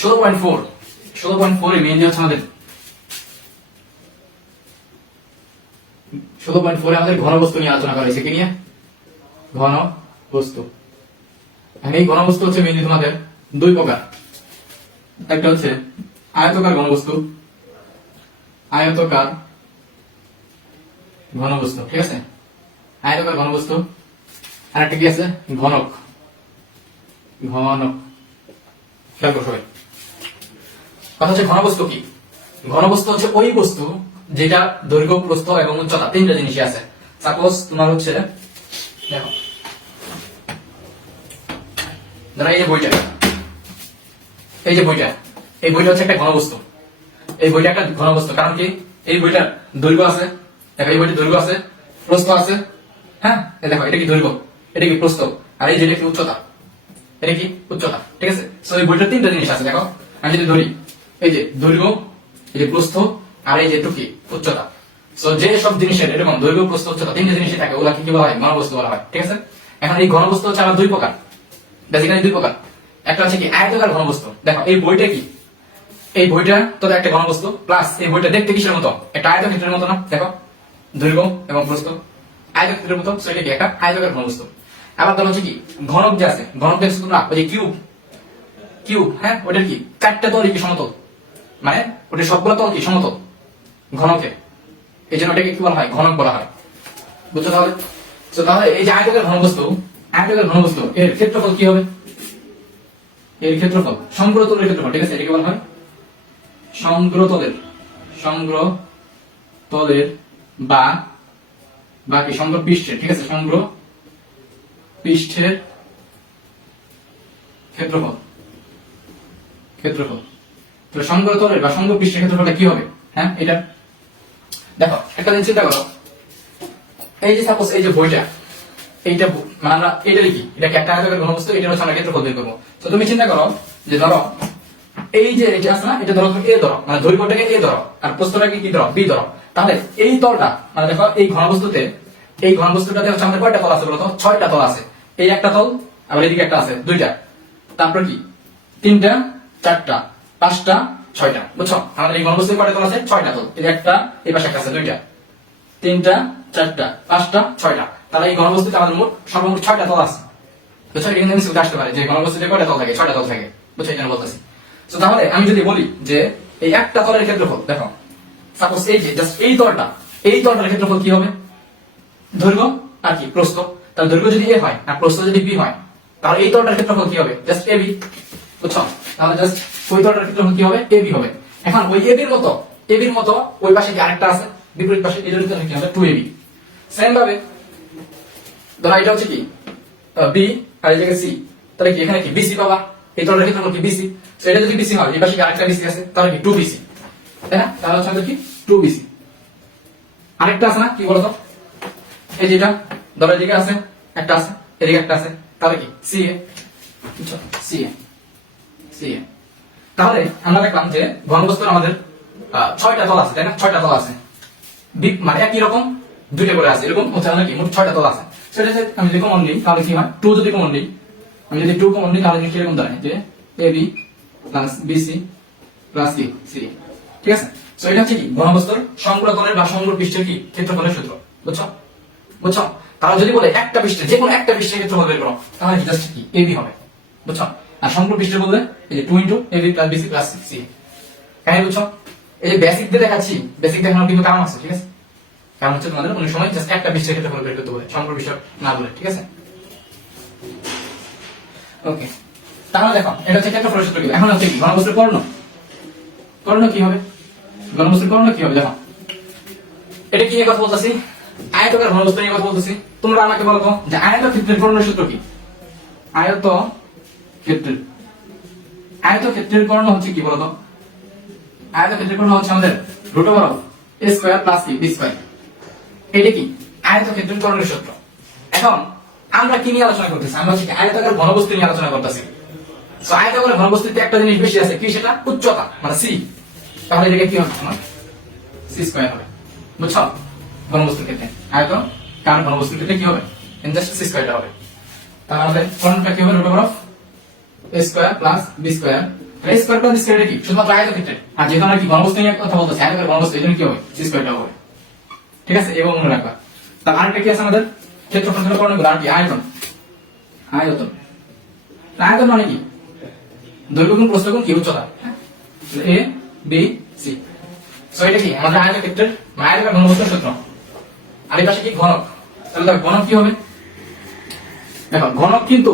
16.4 16.4 এ main যে হচ্ছে আমাদের 16.4 এ আমাদের ঘন বস্তু নিয়ে আলোচনা করা হয়েছে। কি নিয়ে? ঘন বস্তু। এই ঘন বস্তু হচ্ছে মেইনলি তোমাদের দুই প্রকার। একটা হচ্ছে আয়তকার ঘনবস্তু, আয়তকার ঘনবস্তু, ঠিক আছে? আয়তকার ঘনবস্তু। আর একটা কি আছে? ঘনক। ঘনক। খেয়াল করো সবাই। কথা হচ্ছে ঘনবস্তু কি? ঘনবস্তু হচ্ছে ওই বস্তু যেটা দৈর্ঘ্য, প্রস্থ এবং উচ্চতা তিনটা জিনিসই আছে। সাপোজ তোমার হচ্ছে দেখো, ধরো এই যে বইটা, এই যে বইটা, এই বইটা হচ্ছে একটা ঘনবস্তু। এই বইটা একটা ঘনবস্তু, কারণ কি? এই বইটার দৈর্ঘ্য আছে, দেখো এই বইটার দৈর্ঘ্য আছে, প্রস্থ আছে। হ্যাঁ, এই দেখো এটা কি দৈর্ঘ্য, এটা কি প্রস্থ, আর এই যেটা কি উচ্চতা, এটা কি উচ্চতা, ঠিক আছে? সো এই বইটার তিনটা জিনিস আছে। দেখো আমি যদি ধরি এই যে দৈর্ঘ্য, এই যে প্রস্থ, আর এই যে টুকি উচ্চতা। সো যে সব জিনিসের এরকম দৈর্ঘ্য, প্রস্থ, উচ্চতা তিনটা জিনিসই থাকে, ওগুলাকে কি বলা হয়? ঘনবস্তু বলা হয়, ঠিক আছে? এখন এই ঘনবস্তু হচ্ছে আমার দুই প্রকার, বেসিক্যালি দুই প্রকার। একটা হচ্ছে কি আয়তকার ঘনবস্তু। দেখো এই বইটা কি? এই বইটা তো একটা ঘনবস্তু, প্লাস এই বইটা দেখতে কিসের মতো? একটা আয়তক্ষেত্রের মতো না? দেখো দৈর্ঘ্য এবং প্রস্থ আয়তক্ষেত্রের মতো, সেটা কি একটা আয়তকার ঘনবস্তু। আবার ধরো হচ্ছে কি ঘনক যে আছে, ঘনক দেখছো তোমরা ওই যে কিউব, কিউব, হ্যাঁ ওটার কি চারটা তল কি সমতল, মানে ওটা সবগুলো তল কি সমতল ঘনকে, এই জন্য ওটাকে কি বলা হয়? ঘনক বলা হয়, বুঝছো? তাহলে তো তাহলে এই যে আয়তকার ঘনবস্তু, আয়তকার ঘনবস্তু এর ক্ষেত্রফল কি হবে? এর ক্ষেত্রফল সমগ্র তলের ক্ষেত্রফল, ঠিক আছে? এটাকে বলা হয় সমগ্র তলের, সমগ্র তলের বা বাকি সমগ্র পৃষ্ঠের, ঠিক আছে? সমগ্র পৃষ্ঠের ক্ষেত্রফল, ক্ষেত্রফল। তাহলে সমগ্র তলের বা সমগ্র পৃষ্ঠের ক্ষেত্রফলটা কি হবে? হ্যাঁ, এটা দেখো একটা জিনিস চিন্তা করো, এই যে সাপোজ এই যে বইটা, এইটা মানে আমরা এটা লিখি, এটা কি একটা আয়তকার ঘনবস্তু, এটা হচ্ছে আমরা ক্ষেত্রফল বের করবো। তো তুমি চিন্তা করো যে ধরো এই যে এটা আছে না, এটা ধরো তুমি এ ধরো, মানে দৈর্ঘ্যটাকে এ ধরো আর প্রস্থটাকে কি ধরো? বি ধরো। তাহলে এই তলটা মানে দেখো এই ঘনবস্তুতে, এই ঘনবস্তুটাতে হচ্ছে আমাদের কয়টা তল আছে বলতো? 6টা তল আছে। এই একটা তল, আবার এদিকে একটা আছে, দুইটা, তারপর কি 3টা, 4টা, 5টা, 6টা, বুঝছো? আমাদের এই ঘনবস্তুতে কয়টা তল আছে? 6টা তল। এই একটা, এই পাশে একটা আছে, দুইটা, 3টা, 4টা, 5টা, 6টা। তাহলে এই ঘনবস্তুতে আমাদের মোট সর্বমোট 6টা তল আছে, বুঝছো? এটা কিন্তু আমি আসতে পারে যে ঘনবস্তুতে কয়টা তল থাকে? 6টা তল থাকে, বুঝছো? এই জন্য বলতেছি। তো তাহলে আমি যদি বলি যে এই একটা তলের ক্ষেত্রফল, দেখো সাপোজ এই যে জাস্ট এই তলটা, এই তলটার ক্ষেত্রফল কি হবে? দৈর্ঘ্য আর কি প্রস্থ। তাহলে দৈর্ঘ্য যদি এ হয় আর প্রস্থ যদি বি হয়, তাহলে এই তলটার ক্ষেত্রফল কি হবে? জাস্ট এবি, বুঝছো? তাহলে জাস্ট ওই তলটার ক্ষেত্রফল কি হবে? এবি হবে। এখন ওই এবির মতো, এবির মতো ওই পাশে কি আরেকটা আছে বিপরীত পাশে, এর ক্ষেত্রফল কি হবে? 2ab। সেম ভাবে ধরো এটা হচ্ছে কি বি আর এই জায়গায় সি, তাহলে কি এখানে কি বিসি পাবা? এই তলের ক্ষেত্রফল কি বিসি। সো এটা যদি বিসি হয়, এই পাশে কি আরেকটা বিসি আছে, তাহলে কি 2bc, তাই না? তাহলে হচ্ছে আমাদের কি 2bc। আরেকটা আছে না, কি বলতো? এই যেটা ধরো এদিকে আছে একটা, আছে এদিকে একটা আছে, তাহলে কি ca, বুঝছো? ca, ca। তাহলে আমরা দেখলাম যে ঘনবস্তুর আমাদের 6টা তল আছে, তাই না? 6টা তল আছে, মানে একই রকম দুইটা করে আছে, এরকম হচ্ছে আমাদের কি মোট 6টা তল আছে। সেটা আমি যদি কমন নিই তাহলে কি হয়? 2 যদি কমন নিই, আমি যদি 2 কমন নিই তাহলে জিনিসটা এরকম দাঁড়ায় যে ab plus bc plus c, ঠিক আছে? সো এটা হচ্ছে কি ঘনবস্তুর সমগ্র তলের বা সমগ্র পৃষ্ঠের কি ক্ষেত্রফলের সূত্র, বুঝছো? বুঝছো? তাহলে যদি বলে একটা পৃষ্ঠে, যে কোনো একটা পৃষ্ঠের ক্ষেত্রফল বের করো, তাহলে কি জাস্ট কি ab হবে, বুঝছো? আর সমগ্র পৃষ্ঠে বললে এই যে 2 ab plus bc plus c। কেন বুঝছো? এই যে বেসিক দিয়ে দেখাচ্ছি, বেসিক দেখানোর কিন্তু কারণ আছে, ঠিক আছে? কারণ হচ্ছে তোমাদের অনেক সময় জাস্ট একটা পৃষ্ঠের ক্ষেত্রফল বের করতে বলে, সমগ্র পৃষ্ঠ না বলে, ঠিক আছে? ওকে, তাহলে দেখো এটা হচ্ছে ক্ষেত্রফলের সূত্র। কি এখন হচ্ছে কি ঘনবস্তুর কর্ণ, কর্ণ কি হবে? ঘনবস্তুর কর্ণ কি হবে? দেখো এটা কি নিয়ে কথা বলতেছি? আয়তকার ঘনবস্তু নিয়ে কথা বলতেছি। তোমরা আমাকে বলো তো যে আয়তক্ষেত্রের কর্ণের সূত্র কি? আয়তক্ষেত্রের, আয়তক্ষেত্রের কর্ণ হচ্ছে কি বলতো? আয়তক্ষেত্রের কর্ণ হচ্ছে আমাদের root over of a square plus b square. এটা কি আয়তক্ষেত্রের কর্ণের সূত্র। এখন আমরা কি নিয়ে আলোচনা করতেছি? আমরা হচ্ছে আয়তাকার ঘনবস্তু নিয়ে আলোচনা করতেছি। সো আয়তাকার ঘনবস্তুতে একটা জিনিস বেশি আছে, কি সেটা? উচ্চতা, মানে c। তাহলে এটাকে কি হবে? আমার c স্কয়ার হবে, বুঝছো? ঘনবস্তুর ক্ষেত্রে আয়তকার ঘনবস্তুর ক্ষেত্রে কি হবে? জাস্ট c স্কয়ারটা হবে। তাহলে কর্ণটা কি হবে? Root over of a square plus b square square plus square কি শুধুমাত্র আয়তক্ষেত্রে, আর যেহেতু আমরা কি ঘনবস্তু নিয়ে কথা বলতেছি, আয়তকার ঘনবস্তু, এই জন্য কি হবে সি স্কয়ারটা হবে। ঠিক আছে, এবং মনে রাখবা। তার আরেকটা কি আছে আমাদের ক্ষেত্রফল থেকে করণীয় আর কি আয়তন। আয়তন আয়তন মানে কি দৈর্ঘ্য গুণ প্রস্থ গুণ কি উচ্চতা, এ বি সি। সো এটা কি আমাদের আয়তক্ষেত্রের আয়তকার ঘনবস্তুর সূত্র। আর এই পাশে কি ঘনক, তাহলে দেখো ঘনক কি হবে, দেখো ঘনক কিন্তু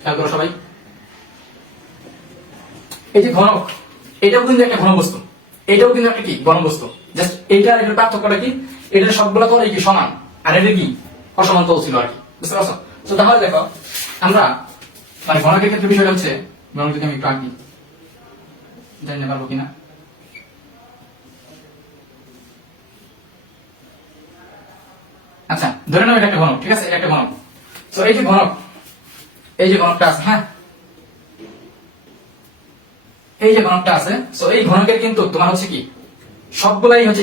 খেয়াল করো সবাই, এই যে ঘনক এটাও কিন্তু একটা ঘনবস্তু, এটাও কিন্তু একটা কি ঘনবস্তু। জাস্ট এইটার এটার পার্থক্যটা কি, এটার সবগুলো তল কি সমান, আর এটা কি অসমান তল ছিল আর কি, বুঝতে পারছো? তো তাহলে দেখো আমরা মানে ঘনকের ক্ষেত্রে বিষয়টা হচ্ছে, বরং যদি আমি একটু আঁকি জানতে পারবো কিনা। আচ্ছা ধরে নাও এটা একটা ঘনক, ঠিক আছে, এটা একটা ঘনক। তো এই যে ঘনক, এই যে ঘনকটা আছে, হ্যাঁ এই যে ঘনকটা আছে, সো এই ঘনকের কিন্তু তোমার হচ্ছে কি সবগুলাই হচ্ছে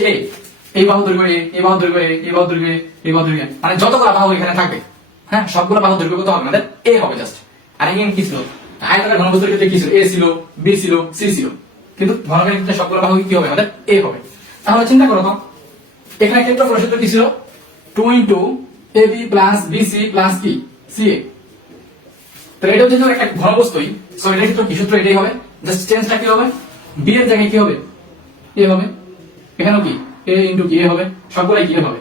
এই বাহু দৈর্ঘ্য এই বাহু দৈর্ঘ্য এই বাহু দৈর্ঘ্য এই বাহু দৈর্ঘ্য, মানে যতগুলো বাহু এখানে থাকবে, হ্যাঁ সবগুলো বাহু দৈর্ঘ্য কত হবে আমাদের এ হবে জাস্ট। আর এখানে কি ছিল আয়তাকার ঘনবস্তুর ক্ষেত্রে কি ছিল, এ ছিল, বি ছিল, সি ছিল, কিন্তু ঘনকের ক্ষেত্রে সবগুলো বাহু কি হবে আমাদের এ হবে। তাহলে চিন্তা করো তো এখানে ক্ষেত্রফল সূত্র কি ছিল 2 into ab plus bc plus কি ca। তো এটা হচ্ছে একটা ঘনবস্তুই, সো এটার ক্ষেত্রে কি সূত্র এটাই হবে, জাস্ট চেঞ্জটা কি হবে, b এর জায়গায় কি হবে a হবে, এখানেও কি a ইনটু কি a হবে, সবগুলাই কি হবে,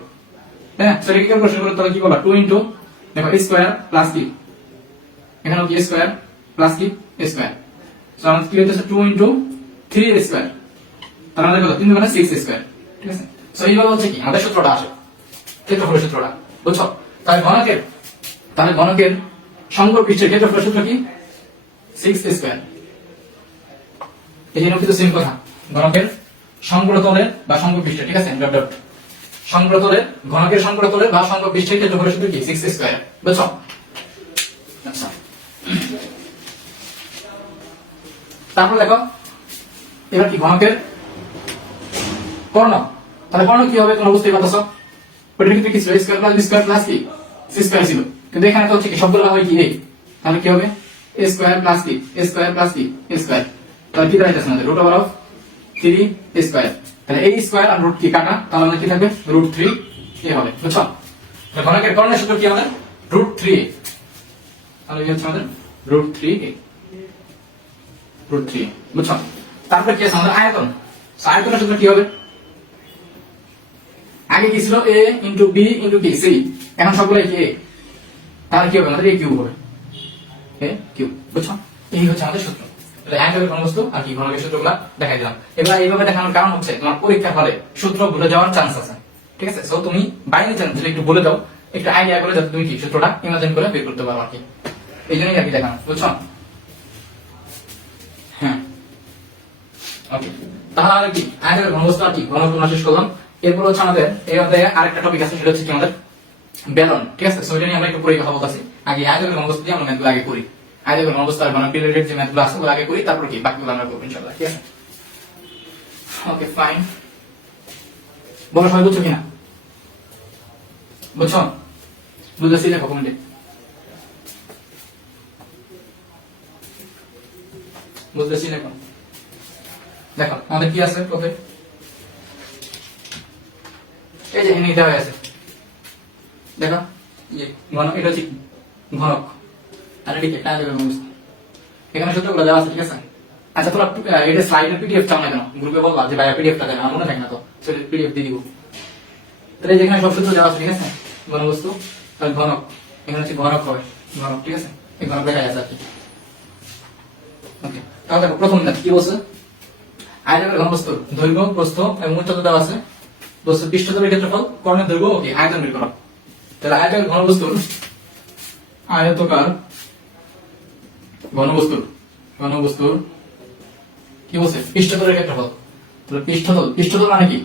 হ্যাঁ। সো এটাকে প্রশ্ন করে তাহলে কি বলবা 2 ইনটু দেখো a স্কয়ার প্লাস কি এখানেও কি a স্কয়ার প্লাস কি a স্কয়ার। সো আমাদের কি হচ্ছে 2 ইনটু 3 a স্কয়ার, তার মানে কত 3 মানে 6 a স্কয়ার। ঠিক আছে, সো এইভাবে হচ্ছে কি আমাদের সূত্রটা আসে, ক্ষেত্রফলের সূত্রটা, বুঝছো? তাহলে ঘনকের সমগ্র পৃষ্ঠের ক্ষেত্রফলের সূত্র কি 6 a স্কয়ার। এই জন্য কিন্তু সেম কথা, ঘনকের সমগ্র তলের বা সমগ্র পৃষ্ঠের, ঠিক আছে, ডট ডট সমগ্র তলের ঘনকের সমগ্র তলের বা সমগ্র পৃষ্ঠের ক্ষেত্রফলের সূত্র কি 6 a স্কয়ার, বুঝছো? আচ্ছা তারপর দেখো এবার কি ঘনকের কর্ণ, তাহলে কর্ণ কি হবে তোমরা বুঝতেই পারছো, ওটার ক্ষেত্রে কি ছিল square plus b square plus কি সি স্কয়ার ছিল, কিন্তু এখানে তো হচ্ছে কি সবগুলো হয় কি তাহলে কি হবে a স্কয়ার প্লাস কি a স্কয়ার প্লাস কি a স্কয়ার। তাহলে কি দাঁড়াইতেছে আমাদের root over of 3 a square, তাহলে a স্কয়ার আর রুট কি কাটা, তাহলে আমাদের কি থাকবে রুট 3 a হবে, বুঝছো? তাহলে ঘনকের কর্ণের সূত্র কি আমাদের রুট 3 a, তাহলে কি হচ্ছে আমাদের রুট 3 a, রুট 3, বুঝছো? তারপরে কি আছে আমাদের আয়তন, আয়তনের সূত্র কি হবে, আগে কি ছিল a ইনটু b ইনটু কি c, এখন সবগুলাই কি a, তাহলে কি হবে আমাদের a কিউব হবে, a কিউব, বুঝছো? এই হচ্ছে আমাদের সূত্র। তাহলে আয়তনের ঘনবস্তু আর কি ঘনকের সূত্রগুলো দেখাই দিলাম। এবার এইভাবে দেখানোর কারণ হচ্ছে তোমার পরীক্ষার হলে সূত্র ভুলে যাওয়ার চান্স আছে, ঠিক আছে? সো তুমি বাইরে চান্স দিলে একটু বলে দাও, একটু আইডিয়া করে যাতে তুমি কি সূত্রটা ইমাজিন করে বের করতে পারো আর কি, এই জন্যই আর কি দেখানো, বুঝছো? হ্যাঁ ওকে, তাহলে কি আয়তনের ঘনবস্তু আর কি ঘনক শেষ করলাম। এরপর হচ্ছে আমাদের এই অধ্যায়ে আরেকটা টপিক আছে, সেটা হচ্ছে কি আমাদের বেলন, ঠিক আছে? সো এটা নিয়ে আমরা একটু পরে কথা বলতেছি। আগে আয়তনের ঘনবস্তু দিয়ে আমরা ম্যাথগুলো আগে করি, আয়তনের ঘনবস্তু আর ঘনক রিলেটেড যে ম্যাথগুলো আছে ওগুলো আগে করি, তারপর কি বাকিগুলো আমরা করব ইনশাআল্লাহ, ঠিক আছে? ওকে ফাইন, বলো সবাই বুঝছো কিনা, বুঝছো? বুঝেছি দেখো কমেন্টে, বুঝতেছি দেখো, দেখো আমাদের কি আছে ওকে, এই যে এখানে দেওয়া আছে দেখো, এই ঘনক, এটা হচ্ছে ঘনক আর এদিকে একটা আয়তনের ঘনবস্তু, এখানে সূত্রগুলো দেওয়া আছে, ঠিক আছে? আচ্ছা তোমরা এটা স্লাইডের পিডিএফ চাও না কেন, গ্রুপে বলবা যে ভাইয়া পিডিএফটা দেন, আমার মনে থাকে না তো, সেটা পিডিএফ দিয়ে দিব। তাহলে যেখানে সব সূত্র দেওয়া আছে, ঠিক আছে, ঘনবস্তু তাহলে ঘনক, এখানে হচ্ছে ঘনক হবে, ঘনক, ঠিক আছে, এই ঘনক দেখা যাচ্ছে আর কি। ওকে, তাহলে দেখো প্রথম কি বলছে, আয়তনের ঘনবস্তুর দৈর্ঘ্য প্রস্থ এবং উচ্চতা দেওয়া আছে, বস্তু পৃষ্ঠতলের ক্ষেত্রফল কর্ণের দৈর্ঘ্য ওকে আয়তন বের করো। তাহলে আয়তনের ঘনবস্তুর আয়তকার ঘনবস্তুর কি বলছে পৃষ্ঠতলের ক্ষেত্রফল, তাহলে পৃষ্ঠতল মানে কি,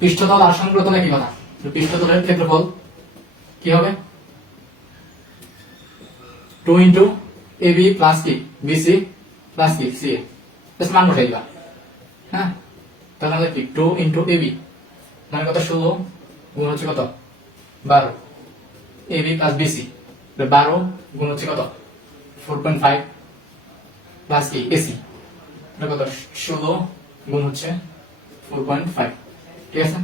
পৃষ্ঠতল আর সমগ্র তল একই কথা, পৃষ্ঠতলের ক্ষেত্রফল কি হবে 2 ইনটু ab প্লাস কি bc প্লাস কি ca, জাস্ট মান বসাই দিবা, হ্যাঁ। তাহলে আমাদের কি 2 ইনটু ab মানে কত 16 গুণ হচ্ছে কত 12, ab প্লাস bc 12 গুণ হচ্ছে কত 4.5, প্লাস কি এসি, এটা কত 16 গুণ হচ্ছে 4.5, ঠিক আছে।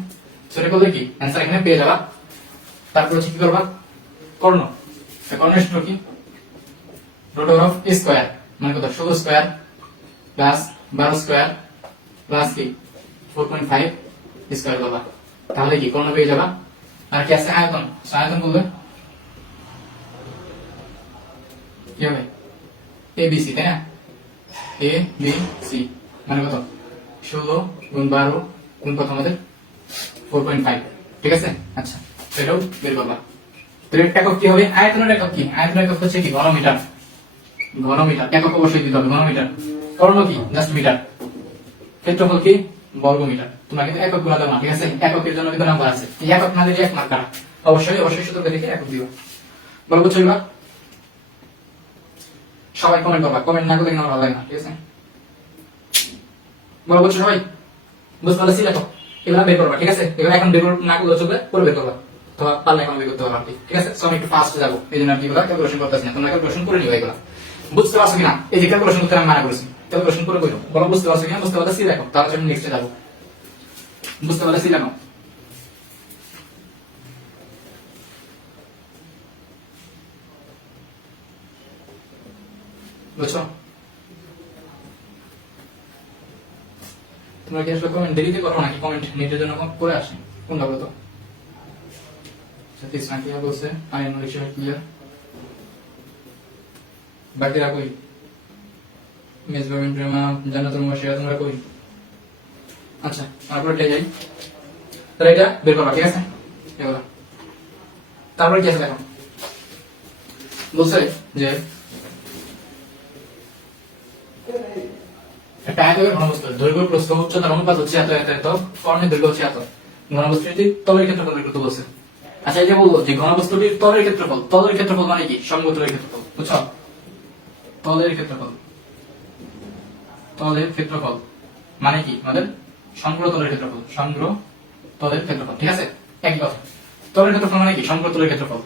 সেটা করলে কি অ্যান্সার এখানে পেয়ে যাবা। তারপর হচ্ছে কি করবা, কর্ণ, কর্ণের সূত্র কি, root over of a square মানে কত 16 স্কয়ার প্লাস 12 স্কয়ার প্লাস কি 4.5 স্কয়ার করবা, তাহলে কি কর্ণ পেয়ে যাবা। আর কি আছে আয়তন, আয়তন বলবে কি হবে এ বি সি, তাই না, এ বি সি মানে কত 16 গুণ 12 গুণ কত আমাদের 4.5, ঠিক আছে। আচ্ছা সেটাও বের করবা। তো এর একক কি হবে, আয়তনের একক কি, আয়তনের একক হচ্ছে কি ঘনমিটার, ঘনমিটার একক অবশ্যই দিতে হবে ঘনমিটার। কর্ণ কি জাস্ট মিটার, ক্ষেত্রফল কি বর্গমিটার। তোমরা কিন্তু একক গুলা দাও না, ঠিক আছে, এককের জন্য কিন্তু নাম্বার আছে, এই একক না দিলে 1 মার্ক কাটা, অবশ্যই অবশ্যই সূত্রকে দেখে একক দিও। বলো বুঝছো এবার, সবাই কমেন্ট করবা, কমেন্ট না করলে আমার ভালো লাগে না, ঠিক আছে। বলো বুঝছো সবাই, বুঝতে পারছি দেখো, এগুলা বের করবা, ঠিক আছে। এগুলো এখন বের না করলে চলবে, পরে বের করবা, তো পারলে এখন বের করতে পারবা, ঠিক আছে। সো আমি একটু ফাস্ট যাবো, এই জন্য আমি এগুলা ক্যালকুলেশন করতেছি না, তোমরা ক্যালকুলেশন করে নিও এগুলা। বুঝতে পারছো কিনা, এই যে ক্যালকুলেশন করতে আমি মানা করেছি, ক্যালকুলেশন করে কইরো। বলো বুঝতে পারছো কিনা, বুঝতে পারছি দেখো, তাহলে আমি নেক্সটে যাবো। বুঝতে পারছি দেখো, বুঝছো। তোমরা কি আসলে কমেন্ট দেরিতে করো নাকি কমেন্ট নেটের জন্য করে আসে, কোনটা বলো তো। সতীশ নাকিয়া বলছে আই এম রিকশা ক্লিয়ার, বাকিরা কই, মেজবাবিন প্রেমা জান্নাতুল মুশিয়া তোমরা কই। আচ্ছা তারপরে এটা যাই, তাহলে এটা বের করবা, ঠিক আছে এগুলা। তারপরে কি আছে দেখো, বলছে যে একটা আয়তকের ঘনবস্তুর দৈর্ঘ্য প্রস্থ উচ্চতার অনুপাত হচ্ছে এত এত এত, কর্ণের দৈর্ঘ্য হচ্ছে এত, ঘনবস্তুটির তলের ক্ষেত্রফল বের করতে বলছে। আচ্ছা এই যে বলবো যে ঘনবস্তুটির তলের ক্ষেত্রফল, তলের ক্ষেত্রফল মানে কি সমতলের ক্ষেত্রফল, বুঝছো, তলের ক্ষেত্রফল, তলের ক্ষেত্রফল মানে কি আমাদের সমগ্র তলের ক্ষেত্রফল, সমগ্র তলের ক্ষেত্রফল, ঠিক আছে একই কথা। তলের ক্ষেত্রফল মানে কি সমগ্র তলের ক্ষেত্রফল।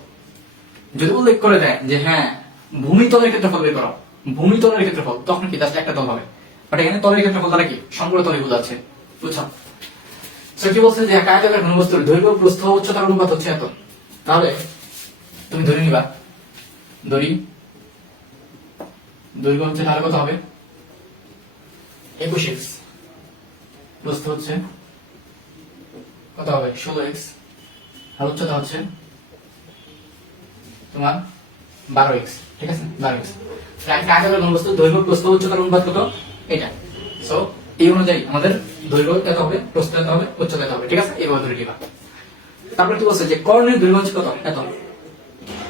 যদি উল্লেখ করে দেয় যে হ্যাঁ ভূমি তলের ক্ষেত্রফল বের করো, ভূমি তলের ক্ষেত্রফল, তখন কি জাস্ট একটা তল হবে, বাট এখানে তলের ক্ষেত্রফল দ্বারা কি সমগ্র তলে বোঝাচ্ছে, বুঝছো। সে কি বলছে যে এক আয়তাকার ঘনবস্তুর দৈর্ঘ্য প্রস্থ উচ্চতার অনুপাত হচ্ছে এত, তাহলে তুমি ধরে নিবা দৈর্ঘ্য হচ্ছে তাহলে কত হবে 21x, প্রস্থ হচ্ছে কত হবে 16x, আর উচ্চতা হচ্ছে তোমার 12x, ঠিক আছে 12x। এক আয়তাকার ঘনবস্তুর দৈর্ঘ্য প্রস্থ উচ্চতার অনুপাত কত এটা। সো এই অনুযায়ী আমাদের দৈর্ঘ্য এত হবে, প্রস্থ এত হবে, উচ্চতা এত হবে, ঠিক আছে এইভাবে ধরে নিবা। তারপরে কি বলছে যে কর্ণের দৈর্ঘ্য হচ্ছে কত এত,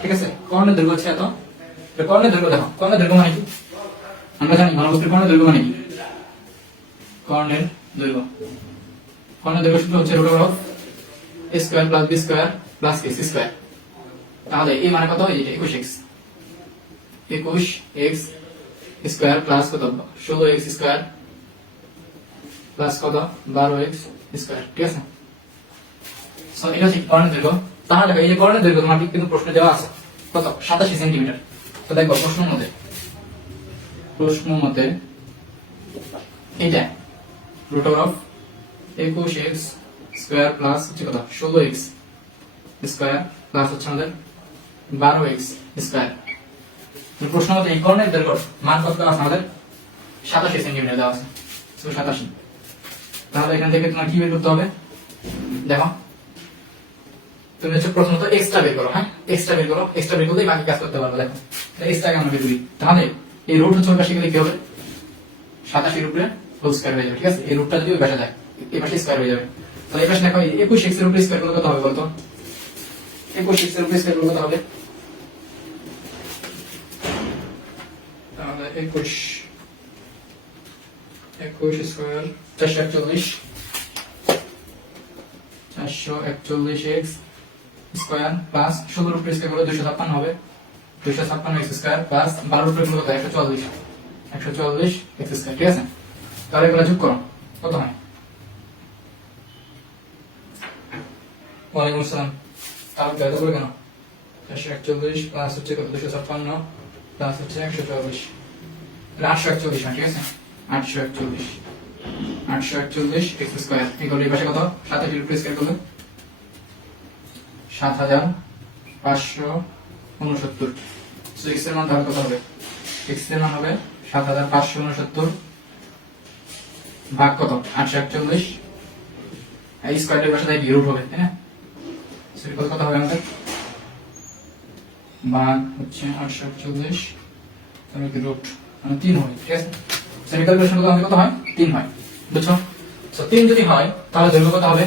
ঠিক আছে কর্ণের দৈর্ঘ্য হচ্ছে এত। কর্ণের দৈর্ঘ্য দেখো, কর্ণের দৈর্ঘ্য মানে কি আমরা জানি, ঘনবস্তুর কর্ণের দৈর্ঘ্য মানে কি, কর্ণের দৈর্ঘ্য, কর্ণের দৈর্ঘ্য সূত্র হচ্ছে root over of a square plus b square plus c square. তাহলে এই মানে কত হয়, এটা 21x, 21x স্কয়ার প্লাস কত 16x স্কয়ার প্লাস কত 12x স্কয়ার, ঠিক আছে। সো এটা হচ্ছে কর্ণের দৈর্ঘ্য। তাহলে দেখো এই যে কর্ণের দৈর্ঘ্য তোমার কিন্তু প্রশ্নে দেওয়া আছে কত 87 সেন্টিমিটার। তো দেখো প্রশ্ন মতে এটা root over of 21x square plus হচ্ছে কত 16x স্কয়ার প্লাস হচ্ছে আমাদের 12x স্কয়ার। প্রশ্ন মতে এই কর্ণের দৈর্ঘ্য মান কত দেওয়া আছে আমাদের 87 সেন্টিমিটার দেওয়া আছে, 87। তাহলে এখান থেকে তোমার কি বের করতে হবে, দেখো তুমি হচ্ছে প্রথমত এক্সট্রা বের করো, হ্যাঁ এক্সট্রা বের করো, এক্সট্রা বের করলেই বাকি কাজ করতে পারবে। দেখো এক্সট্রা আমরা বের করি, তাহলে এই রুট হচ্ছে ওই পাশে গেলে কি হবে 87 এর উপরে হোল স্কয়ার হয়ে যাবে, ঠিক আছে। এই রুটটা যদি ওই পাশে যায় এই পাশে স্কয়ার হয়ে যাবে। তাহলে এই পাশে দেখো 21x এর উপরে স্কয়ার করলে কত হবে বলতো, 21x এর উপরে স্কয়ার করলে কত হবে, তাহলে 21 স্কয়ার 441x স্কয়ার প্লাস 16 এর উপরে স্কয়ার করলে 256 হবে, 256x স্কয়ার প্লাস 12 এর উপরে কত 144x স্কয়ার, ঠিক আছে। তাহলে এগুলো যোগ করো কত হয়, ওয়ালাইকুম আসসালাম। তাহলে কত করে কেন 441 প্লাস হচ্ছে কত 256 প্লাস হচ্ছে 144, 841 হয়, ঠিক আছে? 841 x স্কয়ার ইকুয়াল এই পাশে কত? 27 এর উপরে স্কয়ার করলে 7569। সো x এর মান তাহলে কত হবে? x এর মান হবে 7569 ভাগ কত? 841। এই স্কয়ারের পাশে তাই রুট হবে, তাই না? সো কত হবে আমাদের? ভাগ হচ্ছে 841 তাহলে কি রুট মানে 3 হবে, ঠিক আছে? সো ক্যালকুলেশন কত হয়? 3 হয়, বুঝছো? সো 3 যদি হয় তাহলে দৈর্ঘ্য কত হবে?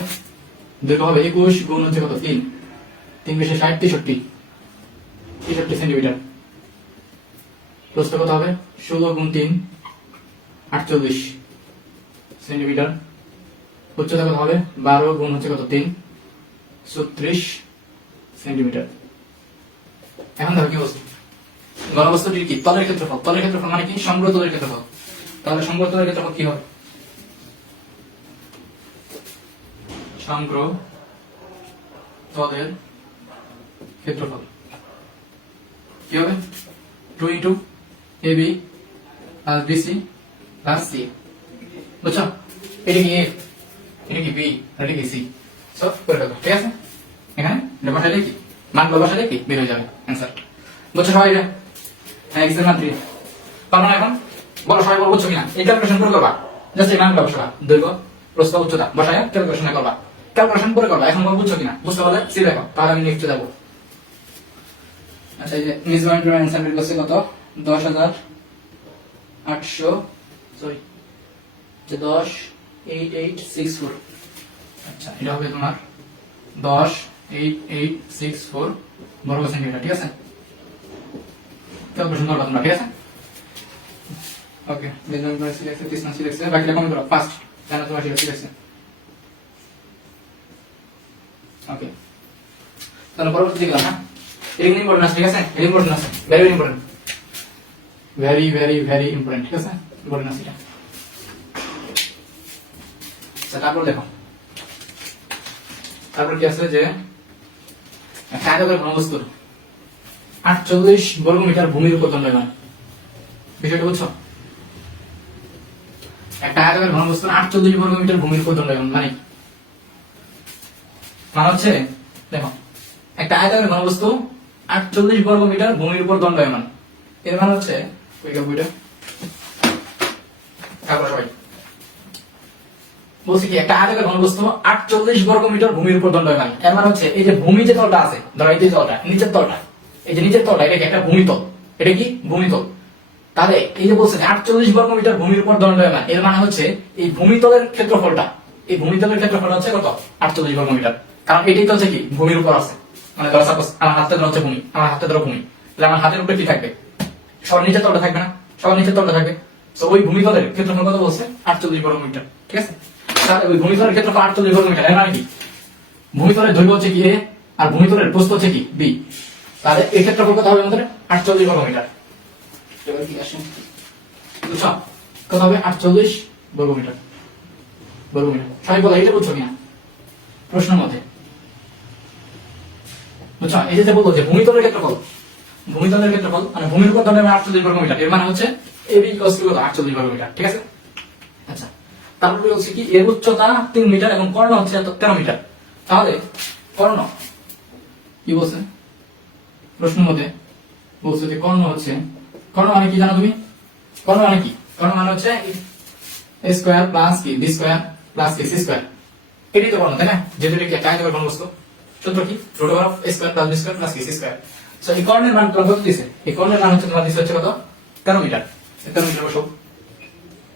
দৈর্ঘ্য হবে 21 গুণ হচ্ছে কত? 3 3 বেশি 60 63 সেন্টিমিটার। প্রস্থ কত হবে? 16 গুণ 3 48 সেন্টিমিটার। উচ্চতা কত হবে? 12 গুণ হচ্ছে কত? 3 36 সেন্টিমিটার। এখন দেখো কি বলছি, ঘনবস্তুটির কি তলের ক্ষেত্রফল। তলের ক্ষেত্রফল মানে কি? সমগ্র তলের ক্ষেত্রফল। তাহলে সমগ্র তলের ক্ষেত্রফল কি হবে? সমগ্র তলের ক্ষেত্রফল কি হবে? 2 into AB plus BC plus C, বুঝছো? এটা কি A, এটা কি B, এটা কি C? সব করে দেবো, ঠিক আছে? এখানে এটা বসালে কি মান বসালে কি বের হয়ে যাবে অ্যান্সার, বুঝছো সবাই? এটা হ্যাঁ, x এর মান 3 পারো না এখন? বলো সবাই, বলো বুঝছো কিনা? এই ক্যালকুলেশন করে করবা, জাস্ট এই মানগুলো বসাবা, দৈর্ঘ্য প্রস্থ উচ্চতা বসায় ক্যালকুলেশন করবা, ক্যালকুলেশন করে করবা। এখন বলো বুঝছো কিনা? বুঝতে পারলে সি দেখো, তাহলে আমি নেক্সটে যাবো। আচ্ছা, এই যে মিজওয়ান টু অ্যান্সার বের করছে কত? 10,800 সরি 10,8864। আচ্ছা, এটা হবে তোমার 10,8864 বর্গ সেন্টিমিটার, ঠিক আছে? ক্যালকুলেশন করবা তোমরা, ঠিক আছে? ওকে, মিজওয়ান করে সিলেক্ট কৃষ্ণ সিলেক্ট বাকিটা কমেন্ট করো ফার্স্ট, জানো তোমার সিলেক্ট। ওকে, তাহলে পরবর্তী দেখলাম। হ্যাঁ, এটা ইম্পর্টেন্ট আছে, ঠিক আছে? এটা ইম্পর্টেন্ট আছে, very very important, very very very important, ঠিক আছে? ইম্পর্টেন্ট আছে এটা। আচ্ছা, তারপর দেখো, তারপর কি আছে যে একটা আয়তাকার ঘনবস্তুর 48 বর্গমিটার ভূমির উপর দণ্ডায়মান। বিষয়টা বুঝছো? একটা আয়তাকার ঘনবস্তুর 48 বর্গমিটার ভূমির উপর দণ্ডায়মান মানে হচ্ছে, দেখো, একটা আয়তাকার ঘনবস্তু 48 বর্গমিটার ভূমির উপর দণ্ডায়মান, এর মানে হচ্ছে সবাই বলছি কি, একটা আয়তাকার ঘনবস্তু 48 বর্গমিটার ভূমির উপর দণ্ডায়মান, এর মানে হচ্ছে এই যে ভূমি যে তলটা আছে, ধরো এই যে তলটা, নিচের তলটা, এই যে নিচের তলটা, এটা কি একটা ভূমিতল? এটা কি ভূমিতল? তাহলে এই যে বলছে 48 বর্গমিটার ভূমির উপর দণ্ডায়মান, এর মানে হচ্ছে এই ভূমিতলের ক্ষেত্রফলটা, এই ভূমিতলের ক্ষেত্রফল হচ্ছে কত? 48 বর্গমিটার। কারণ এটাই তো হচ্ছে কি ভূমির উপর আছে, মানে ধরো সাপোজ আমার হাতে ধরো হচ্ছে ভূমি, আমার হাতে ধরো ভূমি, তাহলে আমার হাতের উপরে কি থাকবে? সবার নিচের তলটা থাকবে না? সবার নিচের তলটা থাকবে। তো ওই ভূমিতলের ক্ষেত্রফল কত বলছে? 48 বর্গমিটার, ঠিক আছে? তাহলে ওই ভূমিতলের ক্ষেত্রফল 48 বর্গমিটার, এর মানে কি ভূমিতলের দৈর্ঘ্য হচ্ছে কি A আর ভূমিতলের প্রস্থ হচ্ছে কি B, তাহলে এই ক্ষেত্রফল কত হবে আমাদের? 48 বর্গমিটার। এবার কি আসে, বুঝছো? কত হবে? 48 বর্গমিটার। বর্গমিটার সবাই বলো, এটা বুঝছো কিনা প্রশ্নের মধ্যে? বুঝছো? এই যে বলবো যে ভূমিতলের ক্ষেত্রফল, ভূমিতলের ক্ষেত্রফল মানে ভূমির উপর দণ্ডায়মান 48 বর্গমিটার, এর মানে হচ্ছে AB = 48 বর্গমিটার, ঠিক আছে? আচ্ছা, তারপরে বলছি কি এর উচ্চতা 3 মিটার এবং কর্ণ হচ্ছে 13 মিটার। তাহলে কর্ণ কি বলছে প্রশ্নের মধ্যে? বলছে যে কর্ণ হচ্ছে, কর্ণ মানে কি জানো তুমি? কর্ণ মানে কি? কর্ণ মানে হচ্ছে a স্কয়ার প্লাস কি b স্কয়ার প্লাস কি c স্কয়ার, এটাই তো কর্ণ, তাই না? যেহেতু এটা কি একটা আয়তাকার ঘনবস্তু, সূত্র কি? Root over of a square plus b square plus কি c স্কয়ার। সো এই কর্ণের মান কত দিছে? এই কর্ণের মান হচ্ছে তোমার দিছে হচ্ছে কত? 13 মিটার। 13 মিটার বসাও,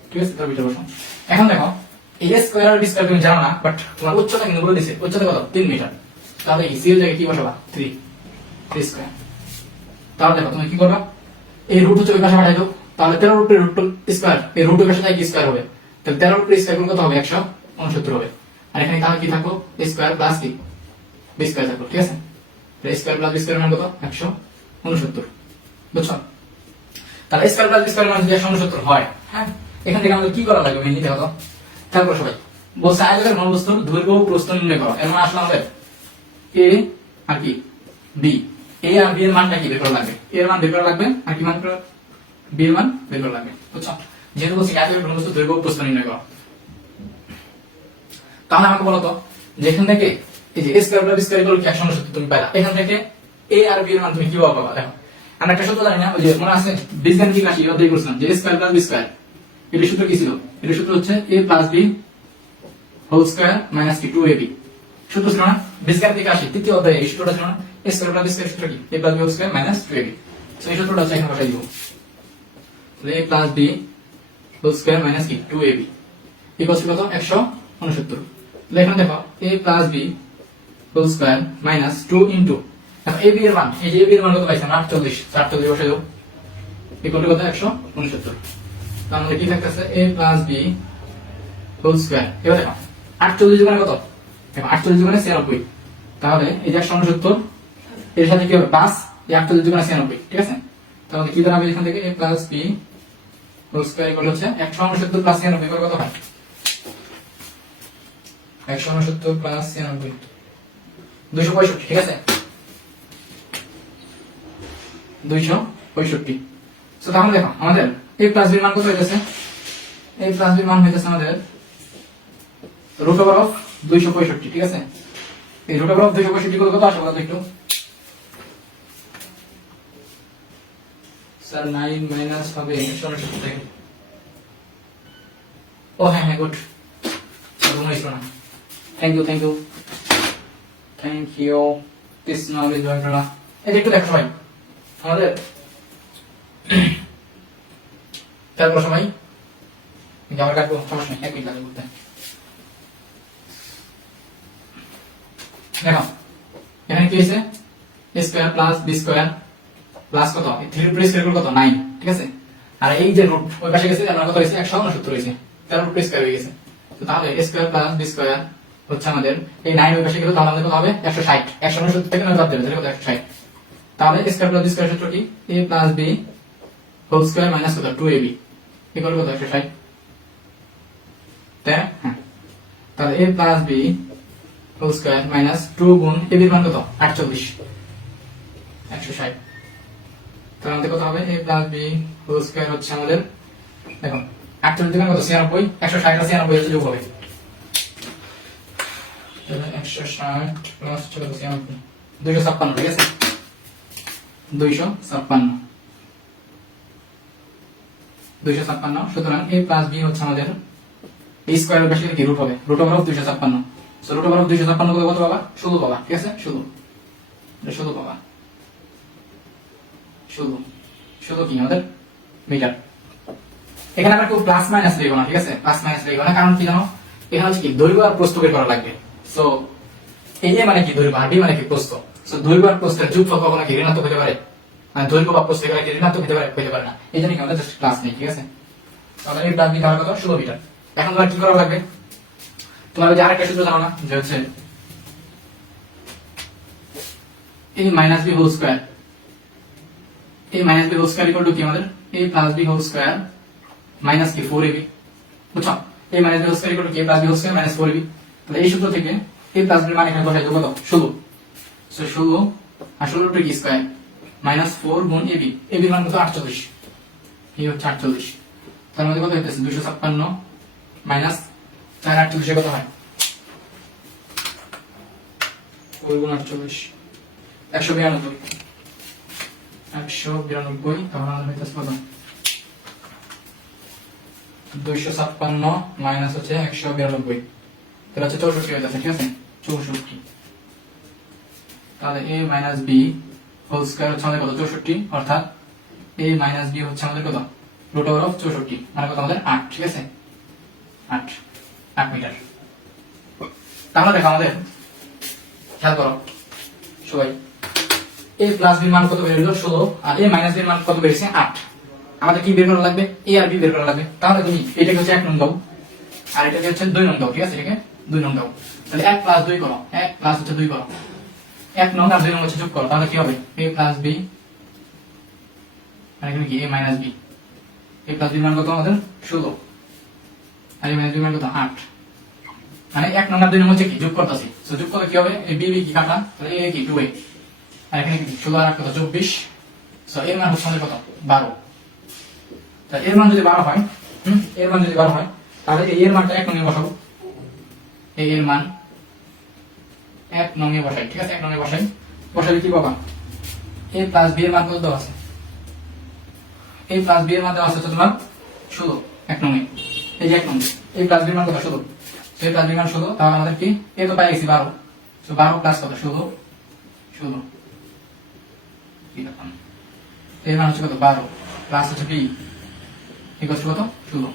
ঠিক আছে? 13 মিটার বসাও। এখন দেখো এই a স্কয়ার আর b স্কয়ার তুমি জানো না, বাট তোমার উচ্চতা কিন্তু বলে দিছে, উচ্চতা কত? 3 মিটার। তাহলে এই c এর জায়গায় কি বসাবা? 3 স্কয়ার। তাহলে দেখো তুমি কি করবা, এই রুট হচ্ছে ওই পাশে পাঠাই দাও, তাহলে 13 রুটের রুট স্কয়ার, এই রুটের পাশে কি স্কয়ার হবে, তাহলে 13 রুটের স্কয়ার কত হবে? 169 হবে। আর এখানে তাহলে কি থাকলো? a স্কয়ার প্লাস কি b স্কয়ার থাকলো, ঠিক আছে? তাহলে a square plus b square মান কত? 169, বুঝছো? তাহলে a square plus b square মান যদি 169 হয়, হ্যাঁ, এখান থেকে আমাদের কি করা লাগবে মেইনলি দেখো তো। তারপর সবাই বলছে আয়তাকার ঘনবস্তুর দৈর্ঘ্য ও প্রস্থ নির্ণয় করো, এর মানে আসলে আমাদের a আর কি b, a আর b এর মানটা কি বের করা লাগবে? এর মান বের করা লাগবে, আর কি মান বি এর মান বের করা লাগবে, বুঝছো? যেহেতু বলছি এত বস্তু দৈর্ঘ্য প্রস্থ নির্ণয় করো, তাহলে আমাকে বলো তো যেখান থেকে এই যে a square plus b square equal কি 169 তুমি পাইলা, এখান থেকে a আর b এর মান তুমি কিভাবে পাবা? দেখো আমরা একটা সূত্র জানি না, ওই যে মনে আছে বীজগাণিতিক রাশি অধ্যায় করছিলাম যে a square plus b square, এর সূত্র কি ছিল? এর সূত্র হচ্ছে a plus b whole square minus কি 2ab, সূত্র ছিল না বীজগাণিতিক রাশি তৃতীয় অধ্যায়ে এই সূত্রটা ছিল না, a square plus b square সূত্র কি a plus b whole square minus 2ab। So এই সূত্রটা হচ্ছে এখানে বসাই দিব, তাহলে a plus b whole square minus কি 2ab ইকুয়ালস কত 169। তাহলে এখানে দেখো a plus b whole square minus 2 into দেখো ab এর মান, এই যে ab এর মান কত পাইছেন 48, 48 বসাই দাও ইকুয়াল টু কত 169। তার মানে কি থাকতেছে a plus b whole square, এবার দেখো 48 যোগ কত, দেখো 48 যোগ 96, তাহলে এই যে 169 এর সাথে কি হবে 5, এই 48 যোগ 96, ঠিক আছে? তাহলে কি দাঁড়াবে এখান থেকে a plus b whole square equal হচ্ছে 169 প্লাস 96 করে কত হয় 169 প্লাস 96 265, ঠিক আছে 265। সো তাহলে দেখো আমাদের a প্লাস b এর মান কত হইতেছে, a প্লাস b এর মান হইতেছে আমাদের রুট ওভার অফ 265, ঠিক আছে? এই রুট ওভার অফ 265 কত কত আসে বলো তো একটু স্যার 9 মাইনাস হবে 169 থেকে, ও হ্যাঁ হ্যাঁ গুড, কোনো ইস্যু না, থ্যাংক ইউ দিস নলেজ আপনারা এই একটু দেখো সবাই আমাদের তারপর সবাই আমার কাটবো সমস্যা নেই, এক মিনিট লাগে বলতে। দেখো এখানে কি হয়েছে a square plus b square plus কত 3 উপরে স্কয়ার কত 9, ঠিক আছে? আর এই যে রুট ওই পাশে গেছে আমরা কত হয়েছে 169 হয়েছে, তার উপরে স্কয়ার হয়ে গেছে। তো তাহলে a square plus b square হচ্ছে আমাদের এই 9 ওই পাশে গেলে তাহলে আমাদের কত হবে 160, 169 থেকে 9 বাদ দেবে তাহলে কত 160। তাহলে a square plus b square সূত্র কি a plus b whole square minus কত 2ab ইকুয়াল কত 160, তাই হ্যাঁ? তাহলে a plus b whole square minus 2 গুণ ab এর মান কত 48 160, তাহলে আমাদের কত হবে a plus b whole square হচ্ছে আমাদের দেখো 48 থেকে কত 96, 160 আর 96 যোগ হবে, তাহলে 160 প্লাস 96 256, ঠিক আছে 256। সুতরাং a প্লাস b হচ্ছে আমাদের a স্কয়ারের পাশে কি রুট হবে, root over of 256। So root over of 256 কত পাবা 16 পাবা, ঠিক আছে 16 পাবা, 16 কি আমাদের মিটার। এখানে আমরা কেউ প্লাস মাইনাস লিখবো না, ঠিক আছে প্লাস মাইনাস লিখবো না, কারণ কি জানো এখানে হচ্ছে কি দৈর্ঘ্য আর প্রস্থ বের করা লাগবে। সো এই a মানে কি দৈর্ঘ্য আর b মানে কি প্রস্থ, সো দৈর্ঘ্য আর প্রস্থের যোগফল কখনো কি ঋণাত্মক হতে পারে, মানে দৈর্ঘ্য বা প্রস্থ এখানে কি ঋণাত্মক হতে পারে না, এই জন্য কি আমাদের জাস্ট প্লাস নেই, ঠিক আছে? তাহলে a প্লাস b তাহলে কত 16 মিটার। এখন তোমার কি করা লাগবে, তোমার যে আরেকটা সূত্র জানো না যে হচ্ছে a minus b whole square, a minus b whole square equal to কি আমাদের a plus b whole square minus কি 4ab, বুঝছো? a minus b whole square equal to a plus b whole square minus 4ab। তাহলে এই সূত্র থেকে a plus b এর মান এখানে বসাই দেব কত 16, সো 16 আর 16 টা কি স্কয়ার মাইনাস 4 গুণ ab, ab এর মান কত 48, এই হচ্ছে 48। তার মধ্যে কত হইতেছে 256 মাইনাস 448 কত হয় 4 গুণ 48 192, 192 তাহলে আমাদের হইতেছে কত 256 মাইনাস হচ্ছে 192, তাহলে হচ্ছে 64 হয়ে যাচ্ছে, ঠিক আছে 64। তাহলে a minus b whole square হচ্ছে আমাদের কত 64, অর্থাৎ a মাইনাস b হচ্ছে আমাদের কত রুট ওভার অফ 64 মানে কত আমাদের 8, ঠিক আছে 8 মিটার। তাহলে দেখো আমাদের খেয়াল করো সবাই a প্লাস b মান কত বের হলো 16 আর a মাইনাস b মান কত বেরিয়েছে 8, আমাদের কি বের করা লাগবে a আর b বের করা লাগবে। তাহলে তুমি এটাকে হচ্ছে 1 নং দাও আর এটাকে হচ্ছে 2 নং দাও, ঠিক আছে এটাকে 2 নং দাও, তাহলে 1 প্লাস 2 করো, 1 প্লাস হচ্ছে 2 করো, 1 নং আর 2 নং হচ্ছে যোগ করো, তাহলে কি হবে a প্লাস b আর এখানে কি a minus b, a plus b মান কত আমাদের 16 আর a মাইনাস b মান কত 8, মানে 1 নং আর 2 নং হচ্ছে কি যোগ করতেছি, সো যোগ করলে কি হবে এই b কি কাটা, তাহলে a কি 2a আর এখানে কি 16 আর 8 কত 24, সো এর মান হচ্ছে আমাদের কত 12, এর মান যদি 12 হয়, এর মান যদি 12 হয়, তাহলে এই এর মানটা 1 নং এ বসাবো। এই এর মান 1 নং এ বসাই, ঠিক আছে? 1 নং এ বসাই, বসালে কি পাবা? a প্লাস b এর মান কত দেওয়া আছে? a প্লাস b এর মান দেওয়া আছে তোমার 16 1 নং এ। এই যে 1 নং a প্লাস b এর মান কত? 16। সো a প্লাস b এর মান 16, তাহলে আমাদের কি a তো পাই গেছি 12। সো 12 প্লাস কত? 16 16 কি দেখুন, এর মান হচ্ছে কত? 12 প্লাস হচ্ছে b ইকুয়াল টু কত? 16।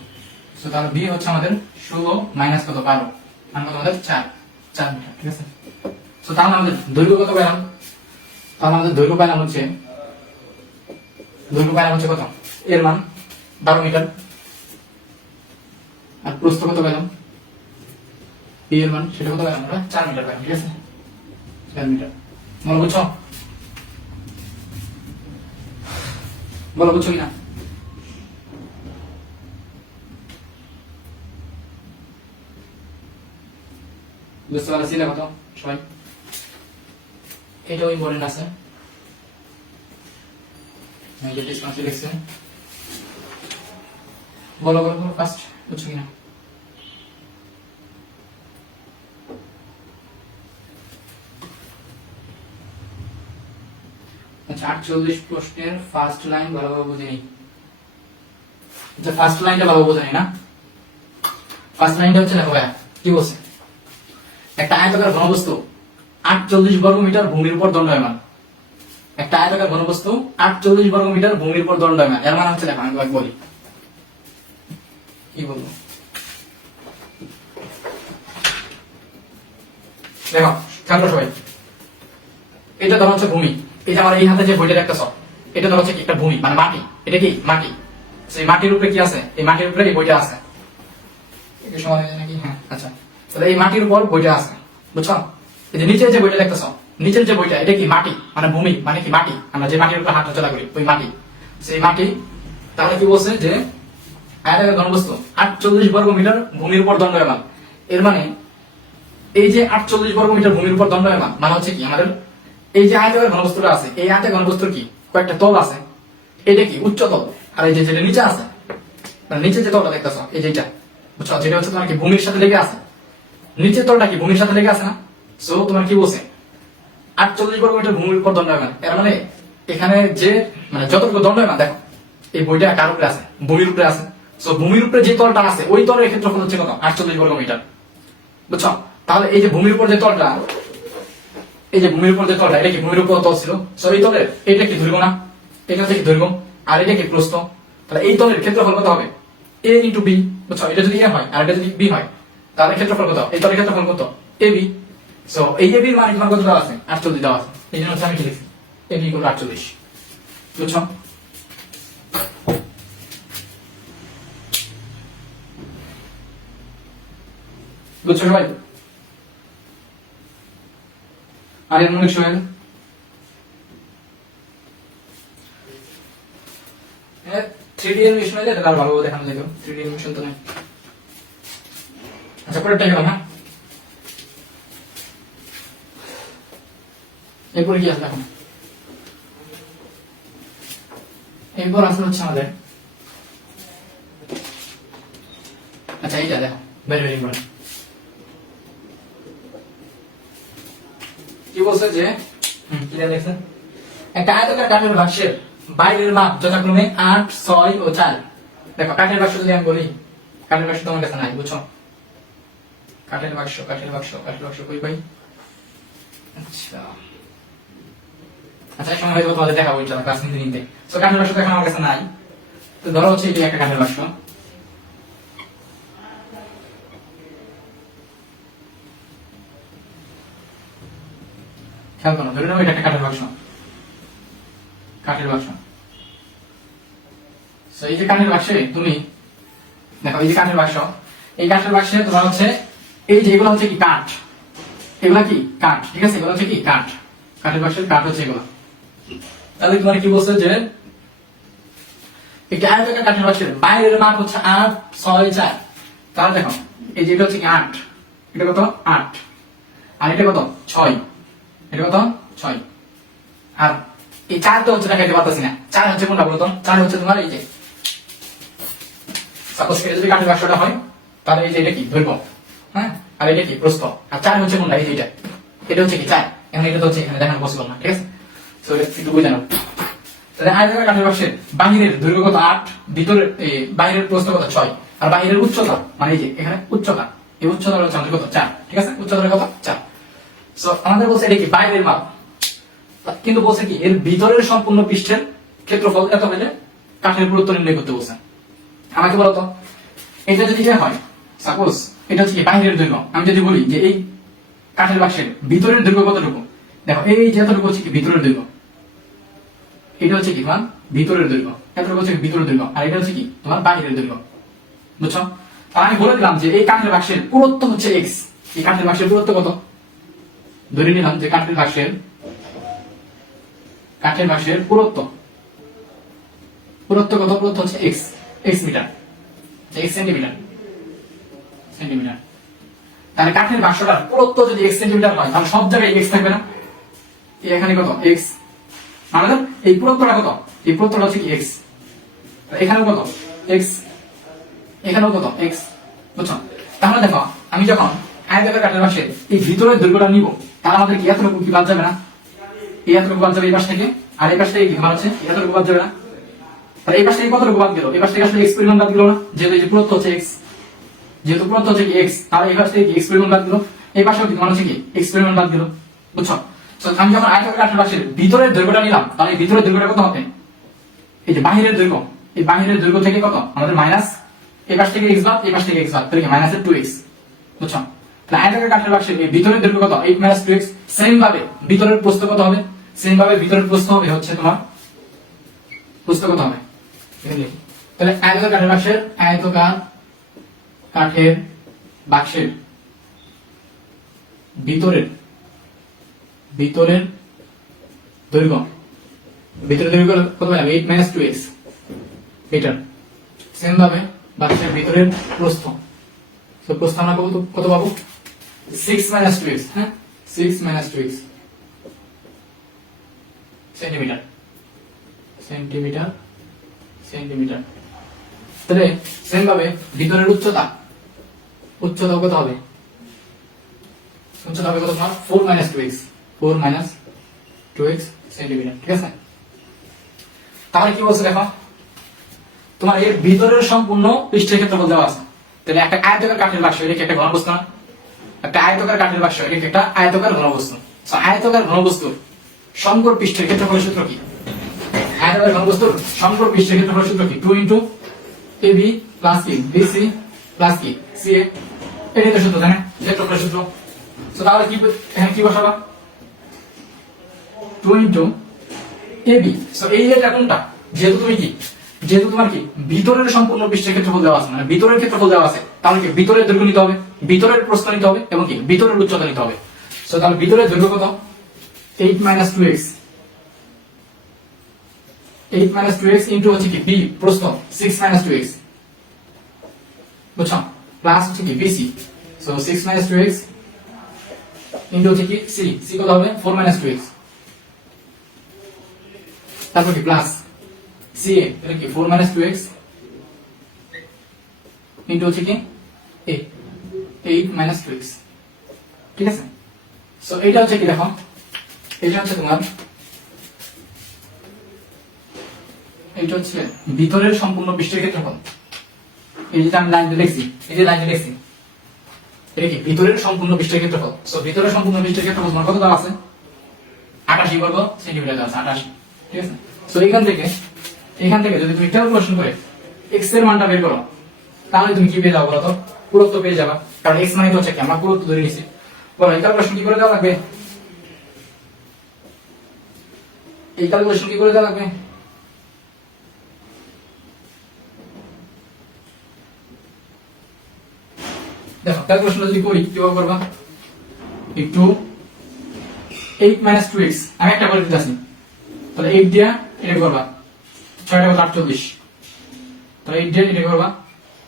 সো তাহলে b হচ্ছে আমাদের 16 মাইনাস কত? 12, মান কত আমাদের? 4 মিটার, ঠিক আছে? সো তাহলে আমাদের দৈর্ঘ্য কত পেলাম? তাহলে আমাদের দৈর্ঘ্য পেলাম হচ্ছে কত? এর মান 12 মিটার, আর প্রস্থ কত পেলাম? b এর মান সেটা কত পেলাম? আমরা 4 মিটার পেলাম, ঠিক আছে? 4 মিটার। বলো বুঝছো? বলো বুঝছো কিনা? বুঝতে পারছি না কত সবাই? এটাও ইম্পর্টেন্ট আছে, বলো বলো বলো ফার্স্ট, বুঝছো কিনা? আচ্ছা 48 প্রশ্নের ফার্স্ট লাইন ভালোভাবে বুঝে নিই। আচ্ছা ফার্স্ট লাইনটা ভালোভাবে বুঝে নিই না? ফার্স্ট লাইনটা হচ্ছে দেখো ভাইয়া কি বলছে, একটা আয়তাকার ঘনবস্তু 48 বর্গ মিটার ভূমির উপর দণ্ডায়মান। একটা আয়তাকার ঘনবস্তু 48 বর্গ মিটার ভূমির উপর দণ্ডায়মান, এর মানে হচ্ছে দেখো আমি তোমাকে বলি, কি বলবো দেখো খেয়াল করো সবাই। এটা ধরো হচ্ছে ভূমি, এই যে আমার এই হাতে যে বইটা দেখতেছ, এটা ধরো হচ্ছে কি একটা ভূমি, মানে মাটি। এটা কি মাটি? সেই মাটির উপরে কি আছে? এই মাটির উপরে এই বইটা আছে। একটু সময় হয়ে যায় নাকি? হ্যাঁ আচ্ছা, তাহলে এই মাটির উপর বইটা আছে, বুঝছো? এই যে নিচের যে বইটা দেখতেছ, নিচের যে বইটা, এটা কি মাটি, মানে ভূমি, মানে কি মাটি, আমরা যে মাটির উপর হাঁটা চলা করি ওই মাটি, সেই মাটি। তাহলে কি বলছে যে আয়তাকার ঘনবস্তু 48 বর্গ মিটার ভূমির উপর দণ্ডায়মান। এর মানে এই যে 48 বর্গ মিটার ভূমির উপর দণ্ডায়মান মানে হচ্ছে কি আমাদের এই যে আয়তাকার ঘনবস্তুটা আছে, এই আয়তাকার ঘনবস্তুর কি কয়েকটা তল আছে। এটা কি উচ্চ তল, আর এই যে যেটা নিচে আছে, মানে নিচে যে তলটা দেখতেছ এই যেটা, বুঝছো? যেটা হচ্ছে তোমার কি ভূমির সাথে লেগে আছে, নিচের তলটা কি ভূমির সাথে লেগে আছে না? সো তোমার কি বলছে 48 বর্গ মিটার ভূমির উপর দণ্ডায়মান। এর মানে এখানে যে মানে যতটুকু দণ্ডায়মান, দেখো এই বইটা কার উপরে আছে? ভূমির উপরে আছে। সো ভূমির উপরে যে তলটা আছে ওই তলের ক্ষেত্রফল হচ্ছে কত? 48 বর্গ মিটার, বুঝছো? তাহলে এই যে ভূমির উপর যে তলটা, এই যে ভূমির উপর যে তলটা, এটা কি ভূমির উপর তল ছিল? সো এই তলের এটা কি দৈর্ঘ্য না? এটা হচ্ছে কি দৈর্ঘ্য, আর এটা কি প্রস্থ। তাহলে এই তলের ক্ষেত্রফল কত হবে? a ইনটু b, বুঝছো? এটা যদি a হয় আর এটা যদি b হয়, তাহলে ক্ষেত্রফল কত? এই তলের ক্ষেত্রফল কত? ab। সো এই ab এর মান তোমার কত দেওয়া আছে? 48 দেওয়া আছে। এই জন্য হচ্ছে আমি কি লিখছি ab ইকুয়াল টু 48, বুঝছো? বুঝছো সবাই? আর এর মনে সোহেল 3D অ্যানিমেশন হলে এটা আর ভালোভাবে দেখানো যেত। 3D অ্যানিমেশন তো নাই। আচ্ছা পরেরটা গেলাম, হ্যাঁ এরপরে কি আছে দেখো, এরপর আসলে হচ্ছে আমাদের আচ্ছা এইটা দেখো ভেরি ভেরি ইম্পর্টেন্ট। কি বলছে যে কি দেখছেন, একটা আয়তাকার কাঠের বাক্সের বাইরের মাপ যথাক্রমে 8, 6 ও 4। দেখো কাঠের বাক্স যদি আমি বলি, কাঠের বাক্স তোমার কাছে নাই, বুঝছো? কাঠের বাক্স কই ভাই? আচ্ছা আচ্ছা সময় হয়তো তোমাদের দেখাবো ইনশাআল্লাহ ক্লাস নিতে। সো কাঠের বাক্স তো এখন আমার কাছে নাই, তো ধরো হচ্ছে এটা একটা কাঠের বাক্স। খেয়াল করো, ধরে নাও এটা একটা কাঠের বাক্স, কাঠের বাক্স। সো এই যে কাঠের বাক্সে তুমি দেখো, এই যে কাঠের বাক্স, এই কাঠের বাক্সে তোমার হচ্ছে এই যে এগুলো হচ্ছে কি কাঠ, এগুলা কি কাঠ, ঠিক আছে? এগুলো হচ্ছে কি কাঠ, কাঠের বাক্সের কাঠ হচ্ছে এগুলো। তাহলে তোমার কি বলছে যে একটা আয়তাকার কাঠের বাক্সের বাইরের মাপ হচ্ছে 8, 6, 4। তাহলে দেখো এই যে এটা হচ্ছে কি 8, এটা কত? 8, আর এটা কত? 6, এটা কত? 6, আর এই 4 তো হচ্ছে দেখাইতে পারতাছি না। 4 হচ্ছে কোনটা বলো তো? 4 হচ্ছে তোমার এই যে সাপোজ এটা যদি কাঠের বাক্সটা হয় তাহলে এই যে এটা কি দৈর্ঘ্য, হ্যাঁ, আর এটা কি প্রস্থ, আর 4 হচ্ছে কোনটা, এই যে এটা হচ্ছে কি 4, এখন এটা তো হচ্ছে এখানে দেখানো পসিবল না, ঠিক আছে। সো একটু বুঝে নাও। তাহলে আয়তাকার কাঠের বাক্সের বাহিরের দৈর্ঘ্য কত 8, ভিতরের বাহিরের প্রস্থ কত 6, আর বাহিরের উচ্চতা মানে এই যে এখানে উচ্চতা, এই উচ্চতা হচ্ছে আমাদের কত 4, ঠিক আছে, উচ্চতা কত 4। সো আমাদের বলছে এটা কি বাইরের মাপ, কিন্তু বলছে কি এর ভিতরের সম্পূর্ণ পৃষ্ঠের ক্ষেত্রফল এত হলে কাঠের পুরুত্ব নির্ণয় করতে বলছে। আমাকে বলতো এটা যদি হয়, সাপোজ এটা হচ্ছে কি বাইরের দৈর্ঘ্য, আমি যদি বলি যে এই কাঠের বাক্সের ভিতরের দৈর্ঘ্য কতটুকু, দেখো এই যে এতটুকু হচ্ছে কি ভিতরের দৈর্ঘ্য, এটা হচ্ছে কি তোমার ভিতরের দৈর্ঘ্য, এতটুকু হচ্ছে ভিতরের দৈর্ঘ্য, আর এটা হচ্ছে কি তোমার বাইরের দৈর্ঘ্য, বুঝছো। আর আমি বলে দিলাম যে এই কাঠের বাক্সের পুরুত্ব হচ্ছে x, এই কাঠের বাক্সের পুরুত্ব কত, ধরে নিলাম যে কাঠের বাক্সের পুরুত্ব কত, পুরুত্ব হচ্ছে x মিটার, x সেন্টিমিটার, তাহলে কাঠের বাক্সটার পুরুত্ব যদি x সেন্টিমিটার হয় তাহলে সব জায়গায় x থাকবে না, এখানে কত x, আমাদের এই পুরুত্বটা কত, এই পুরুত্বটা হচ্ছে কি x, এখানেও কত x, এখানেও কত x, বুঝছো। তাহলে দেখো আমি যখন আয়তাকার কাঠের বাক্সের এই ভিতরের দৈর্ঘ্যটা নিব তাহলে আমাদের কি এতটুকু কি বাদ যাবে না, এই এতটুকু বাদ যাবে এই পাশ থেকে, আর এই পাশ থেকে কি আমার হচ্ছে এতটুকু বাদ যাবে না, তাহলে এই পাশ থেকে কতটুকু বাদ গেল, এই পাশ থেকে আসলে x পরিমাণ বাদ গেল না, যেহেতু এই যে পুরুত্ব হচ্ছে x, যেহেতু পুরুত্ব হচ্ছে কি x, তাহলে এই পাশ থেকে কি x পরিমাণ বাদ গেল, এই পাশেও কি তোমার হচ্ছে কি x পরিমাণ বাদ গেল, বুঝছো। তো আমি যখন আয়তাকার কাঠের বাক্সের ভিতরের দৈর্ঘ্যটা নিলাম তাহলে এই ভিতরের দৈর্ঘ্যটা কত হবে, এই যে বাহিরের দৈর্ঘ্য, এই বাহিরের দৈর্ঘ্য থেকে কত আমাদের মাইনাস, এই পাশ থেকে x বাদ, এই পাশ থেকে x বাদ, তাহলে কি মাইনাসের 2x, বুঝছো। তাহলে আয়তাকার কাঠের বাক্সের এই ভিতরের দৈর্ঘ্য কত 8 - 2x, সেম ভাবে ভিতরের প্রস্থ কত হবে, সেম ভাবে ভিতরের প্রস্থ হবে হচ্ছে তোমার প্রস্থ কত হবে এখানে লিখি। তাহলে আয়তাকার কাঠের বাক্সের ভিতরের দৈর্ঘ্য, ভিতরের দৈর্ঘ্য কত হবে 8 - 2x মিটার, সেম ভাবে বাক্সের ভিতরের প্রস্থ, তো প্রস্থ আমরা কত পাবো 6 - 2x, হ্যাঁ 6 - 2x সেন্টিমিটার, তাহলে সেম ভাবে ভিতরের উচ্চতা কত হবে, উচ্চতা হবে কত তোমার 4 - 2x সেন্টিমিটার, ঠিক আছে। তাহলে কি বলছে দেখো তোমার এর ভিতরের সম্পূর্ণ পৃষ্ঠের ক্ষেত্রফল দেওয়া আছে, তাহলে একটা আয়তাকার কাঠের বাক্স এটা কি একটা ঘনবস্তু না, একটা আয়তাকার কাঠের বাক্স এটা কি একটা আয়তাকার ঘনবস্তু। সো আয়তাকার ঘনবস্তুর সমগ্র পৃষ্ঠের ক্ষেত্রফলের সূত্র কি, আয়তাকার ঘনবস্তুর সমগ্র পৃষ্ঠের ক্ষেত্রফলের সূত্র কি 2 * AB + কি BC + কি CA, এটাই তো সূত্র, তাই না, ক্ষেত্রফলের সূত্র। সো তাহলে কি এখানে কি বসাবা 2 * AB, সো এই এটা কোনটা, যেহেতু তোমার কি ভিতরের সম্পূর্ণ পৃষ্ঠের ক্ষেত্রফল দেওয়া আছে, মানে ভিতরের ক্ষেত্রফল দেওয়া আছে, তাহলে কি ভিতরের দৈর্ঘ্য নিতে হবে, ভিতরের প্রস্থ নিতে হবে, এবং কি ভিতরের উচ্চতা নিতে হবে। সো তাহলে ভিতরের দৈর্ঘ্য কত 8 - 2x, 8 - 2x ইনটু হচ্ছে কি b প্রস্থ 6 - 2x, বুঝছো, প্লাস হচ্ছে কি BC, সো 6 - 2x ইনটু হচ্ছে কি c কত হবে 4 - 2x, তারপর কি প্লাস CA এটা কি 4 - 2x ইনটু হচ্ছে কি 8 - 2x, ঠিক আছে। সো এটা হচ্ছে কি দেখো, এটা হচ্ছে তোমার, এটা হচ্ছে ভিতরের সম্পূর্ণ পৃষ্ঠের ক্ষেত্রফল, এই যে আমি লাইন লিখছি, এই যে লাইন লিখছি এটা কি ভিতরের সম্পূর্ণ পৃষ্ঠের ক্ষেত্রফল। সো ভিতরের সম্পূর্ণ পৃষ্ঠের ক্ষেত্রফল তোমার কত দেওয়া আছে 88 বর্গ সেন্টিমিটার দেওয়া আছে, 88, ঠিক আছে। সো এখান থেকে যদি তুমি ক্যালকুলেশন করে x এর মানটা বের করো তাহলে তুমি কি পেয়ে যাবে বলো তো, পুরুত্ব পেয়ে যাবে, কারণ x মানে তো হচ্ছে কি আমরা পুরুত্ব ধরে নিছি। বলো এই ক্যালকুলেশন কি করে দেওয়া লাগবে, দেখো ক্যালকুলেশনটা যদি করি কিভাবে করবা, একটু 8 - 2x আমি একটা করে দিতেছি, তাহলে 8 দিয়া এটা করবা 6 × 48, তাহলে 8 দিয়ে এটা করবা,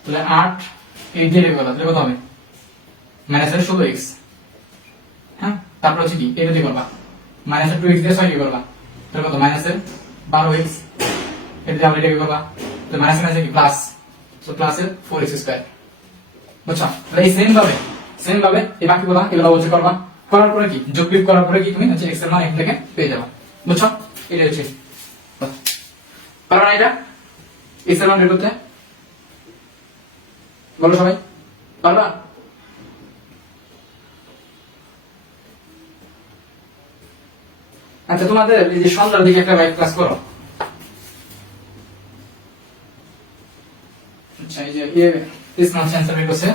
তাহলে 8 8 দিয়ে এটা করবা, তাহলে কত হবে মাইনাসের 16x, হ্যাঁ, তারপর হচ্ছে কি এটা দিয়ে করবা মাইনাসের 2x দিয়ে 6 দিয়ে করবা, তাহলে কত মাইনাসের 12x, এটা দিয়ে আমরা এটাকে করবা, তাহলে মাইনাস মাইনাসে কি প্লাস সো প্লাসের 4x স্কয়ার। বুঝছো? তাহলে এই সেম ভাবে এই বাকিগুলো এগুলো হচ্ছে করবা, করার পরে কি যোগ বিয়োগ করার পরে কি তুমি হচ্ছে x এর মান এখান থেকে পেয়ে যাবে। বুঝছো? এটা হচ্ছে পারবা না এটা x এর মান বের করতে? বলো সবাই, পারবা? আচ্ছা, তোমাদের এই যে সন্ধ্যার দিকে একটা বাইক ক্লাস করো। আচ্ছা, এই যে this much answer বের করছে,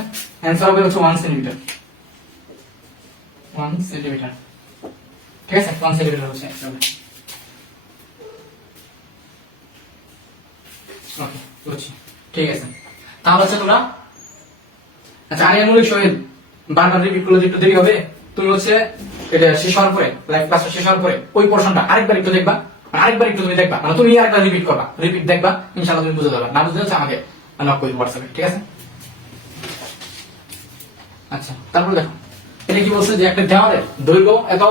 answer হবে হচ্ছে 1 সেন্টিমিটার। 1 সেন্টিমিটার, ঠিক আছে? 1 সেন্টিমিটার হচ্ছে answer হবে। ওকে, বুঝছি, ঠিক আছে। তাহলে হচ্ছে তোমরা, আচ্ছা আরিয়ান মৌলিক সহিত বারবার রিপিট করলে একটু দেরি হবে। তুমি হচ্ছে এটা শেষ হওয়ার পরে, লাইভ ক্লাস শেষ হওয়ার পরে ওই পোরশনটা আরেকবার একটু দেখবা, আরেকবার একটু তুমি দেখবা, মানে তুমি আরেকবার রিপিট করবা, রিপিট দেখবা, ইনশাআল্লাহ তুমি বুঝতে পারবে। না বুঝতে হচ্ছে আমাকে নক করবে হোয়াটসঅ্যাপে, ঠিক আছে? আচ্ছা, তারপরে দেখো এটা কি বলছে যে একটা দেওয়ালের দৈর্ঘ্য এত,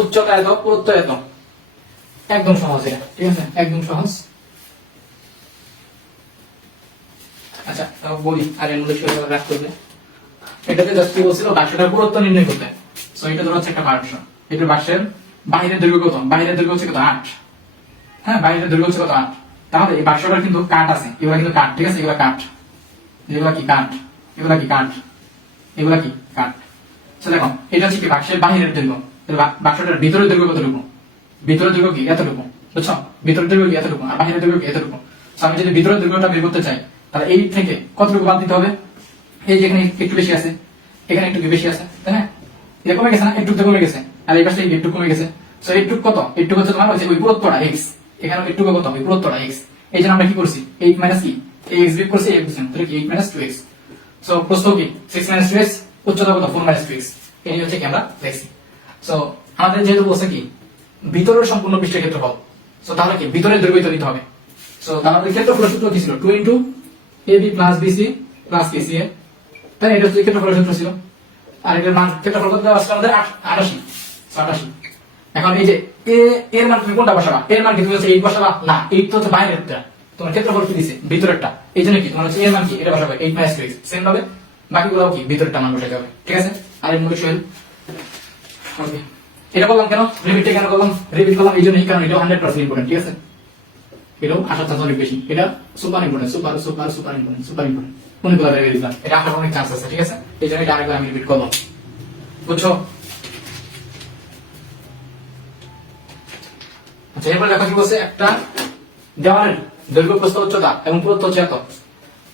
উচ্চতা এত, পুরুত্ব এত। একদম সহজ এটা, ঠিক আছে? একদম সহজ। আচ্ছা বলি আরিয়ান মৌলিক সহিত রাখ করবে। এটাতে জাস্ট কি বলছিল বাক্সটার পুরুত্ব নির্ণয় করতে। সো এটা ধরো হচ্ছে একটা বাক্স, এটা বাক্সের বাহিরের দৈর্ঘ্য কত? বাহিরের দৈর্ঘ্য হচ্ছে কত? 8। হ্যাঁ, বাহিরের দৈর্ঘ্য হচ্ছে কত? 8। তাহলে এই বাক্সটার কিন্তু কাঠ আছে, এগুলা কিন্তু কাঠ, ঠিক আছে? এগুলা কাঠ, এগুলা কি কাঠ, এগুলা কি কাঠ, এগুলা কি কাঠ। আচ্ছা দেখো, এটা হচ্ছে কি বাক্সের বাহিরের দৈর্ঘ্য। বাক্সটার ভিতরের দৈর্ঘ্য কতটুকু? ভিতরের দৈর্ঘ্য কি এতটুকু, বুঝছো? ভিতরের দৈর্ঘ্য কি এতটুকু, আর বাহিরের দৈর্ঘ্য কি এতটুকু। আমি যদি ভিতরের দৈর্ঘ্যটা বের করতে চাই, তাহলে এই থেকে কতটুকু বাদ দিতে হবে? এই যে এখানে একটু বেশি আছে, এখানে একটু বেশি আছে, তাই না? এটা কমে গেছে না, একটু কমে গেছে, আর এই পাশে একটু কমে গেছে। সো এইটুক কত? এইটুক হচ্ছে তোমার হচ্ছে ওই পুরুত্বটা x, এখানে এইটুকু কত? ওই পুরুত্বটা x। এই জন্য আমরা কি করছি, 8 মাইনাস কি এই x বিয়োগ করছি, x দিলাম, তাহলে কি 8 মাইনাস 2x। সো প্রস্থ কি 6 মাইনাস 2x, উচ্চতা কত? 4 মাইনাস 2x। এই হচ্ছে কি আমরা লিখছি। সো আমাদের যেহেতু বলছে কি ভিতরের সম্পূর্ণ পৃষ্ঠের ক্ষেত্রফল, সো তাহলে কি ভিতরের দৈর্ঘ্য দিতে হবে। সো তাহলে ক্ষেত্রফলের সূত্র কি ছিল? 2 into ab plus bc plus kca, তাই এটা হচ্ছে ক্ষেত্রফলের সূত্র ছিল। আর এটার মান ক্ষেত্রফল কত দেওয়া আছে আমাদের? 88। 88। এখন এই যে a এর মান তুমি কোনটা বসাবা? এর মান কি তুমি হচ্ছে 8 বসাবা? না, 8 তো হচ্ছে বাইরেরটা, তোমার ক্ষেত্রফল কি দিছে? ভিতরেরটা। এইজন্য কি তোমার হচ্ছে এর মান কি এটা বসাবে 8 - 2x। সেম ভাবে বাকিগুলোও কি ভিতরেরটা মান বসাতে হবে, ঠিক আছে? আর এর মূল সহল ওকে। এটা বললাম কেন, রিপিট কেন করলাম? রিপিট করলাম এইজন্যই কারণ এটা 100% ইম্পর্টেন্ট, ঠিক আছে? এটাও আসার চান্স অনেক বেশি, এটা super important, super super super important, super important. কোন গুলো বেরিয়ে দিলাম, এটা আসার অনেক চান্স আছে, ঠিক আছে? এইজন্য এটা আরেকবার আমি রিপিট করলাম, বুঝছো? আচ্ছা, এরপর দেখো কি বলছে, একটা দেওয়ালের দৈর্ঘ্য, প্রস্থ, উচ্চতা এবং পুরুত্ব হচ্ছে এত,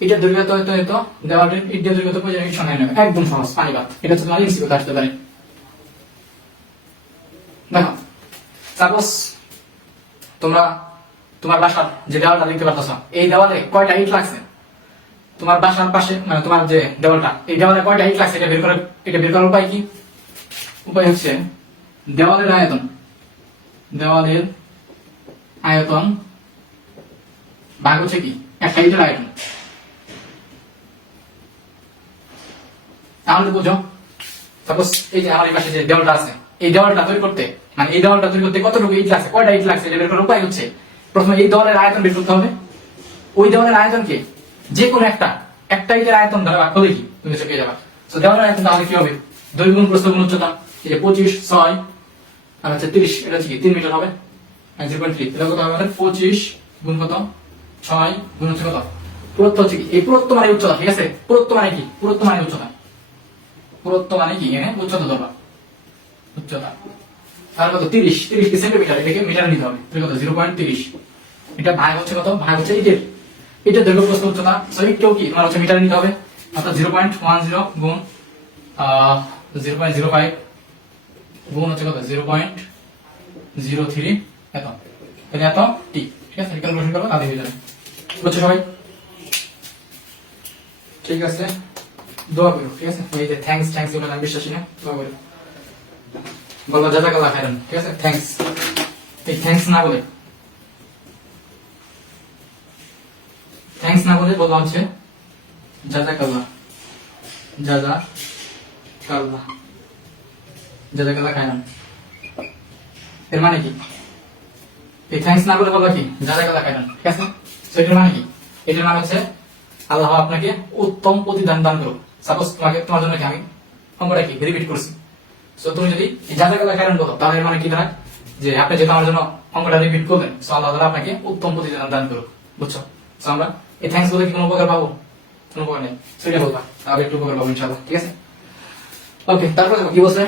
এটা দৈর্ঘ্য এত এত এত, দেওয়ালের এটা দৈর্ঘ্য তো প্রয়োজন 109 নেবে, একদম সহজ পানিবাদ। এটা হচ্ছে তোমার এমসিকিউ আসতে পারে। দেখো সাপোজ তোমরা তোমার বাসার যে দেওয়ালটা দেখতে পারতেছ, এই দেওয়ালে কয়টা ইট লাগছে? তোমার বাসার পাশে মানে তোমার যে দেওয়ালটা, এই দেওয়ালে কয়টা ইট লাগছে এটা বের করার উপায় কি? উপায় হচ্ছে দেওয়ালের আয়তন, দেওয়ালের আয়তন ভাগ হচ্ছে কি একটা ইটের আয়তন। তাহলে বুঝো, সাপোজ এই যে আমার এই পাশে যে দেওয়ালটা আছে, এই দেওয়ালটা তৈরি করতে মানে এই দেওয়ালটা তৈরি করতে কতটুকু ইট লাগছে, কয়টা ইট লাগছে এটা বের করার উপায় হচ্ছে প্রথমে এই দেওয়ালের আয়তন বের করতে হবে। ওই দেওয়ালের আয়তনকে যে কোনো একটা ইটের আয়তন দ্বারা ভাগ করলে কি তুমি পেয়ে যাবা। তো দেওয়ালের আয়তন তাহলে কি হবে? দৈর্ঘ্য গুণ প্রস্থ গুণ উচ্চতা, এই যে 25 6 আর হচ্ছে 30, এটা হচ্ছে কি 3 মিটার হবে, 0.3। এটা কত হবে আমাদের? 25 গুণ কত 6 গুণ হচ্ছে কত পুরুত্ব, হচ্ছে কি এই পুরুত্ব মানে উচ্চতা, ঠিক আছে? পুরুত্ব মানে কি? পুরুত্ব মানে উচ্চতা, পুরুত্ব মানে কি এখানে উচ্চতা ধরবা, উচ্চতা। তাহলে কত? 30 কি সেন্টিমিটার, এটাকে মিটারে নিতে হবে, তাহলে কত 0.30। এটা ভাগ হচ্ছে কত? ভাগ হচ্ছে এটার দৈর্ঘ্য প্রস্থ উচ্চতা, সো এটাও কি তোমার হচ্ছে মিটারে নিতে হবে, অর্থাৎ 0.10 গুণ 0.05 গুণ হচ্ছে কত 0.03 এত, তাহলে এত টি, ঠিক আছে? ক্যালকুলেশন করবো তাহলে হয়ে যাবে, বুঝছো সবাই? ঠিক আছে, দোয়া করো, ঠিক আছে? এই যে থ্যাঙ্কস এগুলো আমি বিশ্বাসী না, দোয়া করো, বলবো জাযাকাল্লাহ খাইরান, ঠিক আছে? থ্যাঙ্কস, এই থ্যাঙ্কস না বলে বলবা হচ্ছে জাযাকাল্লাহ, জাযাকাল্লাহ খাইরান। এর মানে কি? এই থ্যাঙ্কস না বলে বলবা কি জাযাকাল্লাহ খাইরান, ঠিক আছে? তো এটার মানে কি? এটার মানে হচ্ছে আল্লাহ আপনাকে উত্তম প্রতিদান দান করুক। সাপোজ তোমার জন্য কি আমি অঙ্কটা কি রিপিট করছি, সো তুমি যদি জাযাকাল্লাহ খাইরান বলো, তাহলে এর মানে কি দাঁড়ায় যে আপনি যেহেতু আমার জন্য অঙ্কটা রিপিট করলেন, সো আল্লাহ তাআলা আপনাকে উত্তম প্রতিদান দান করুক। বুঝছো? সো আমরা এই থ্যাঙ্কস বলে কি কোনো উপকার পাবো? কোনো উপকার নেই। সেটা বলবা, তাহলে একটু উপকার পাবো ইনশাআল্লাহ। ঠিক আছে, ওকে। তারপর দেখো কি বলছে,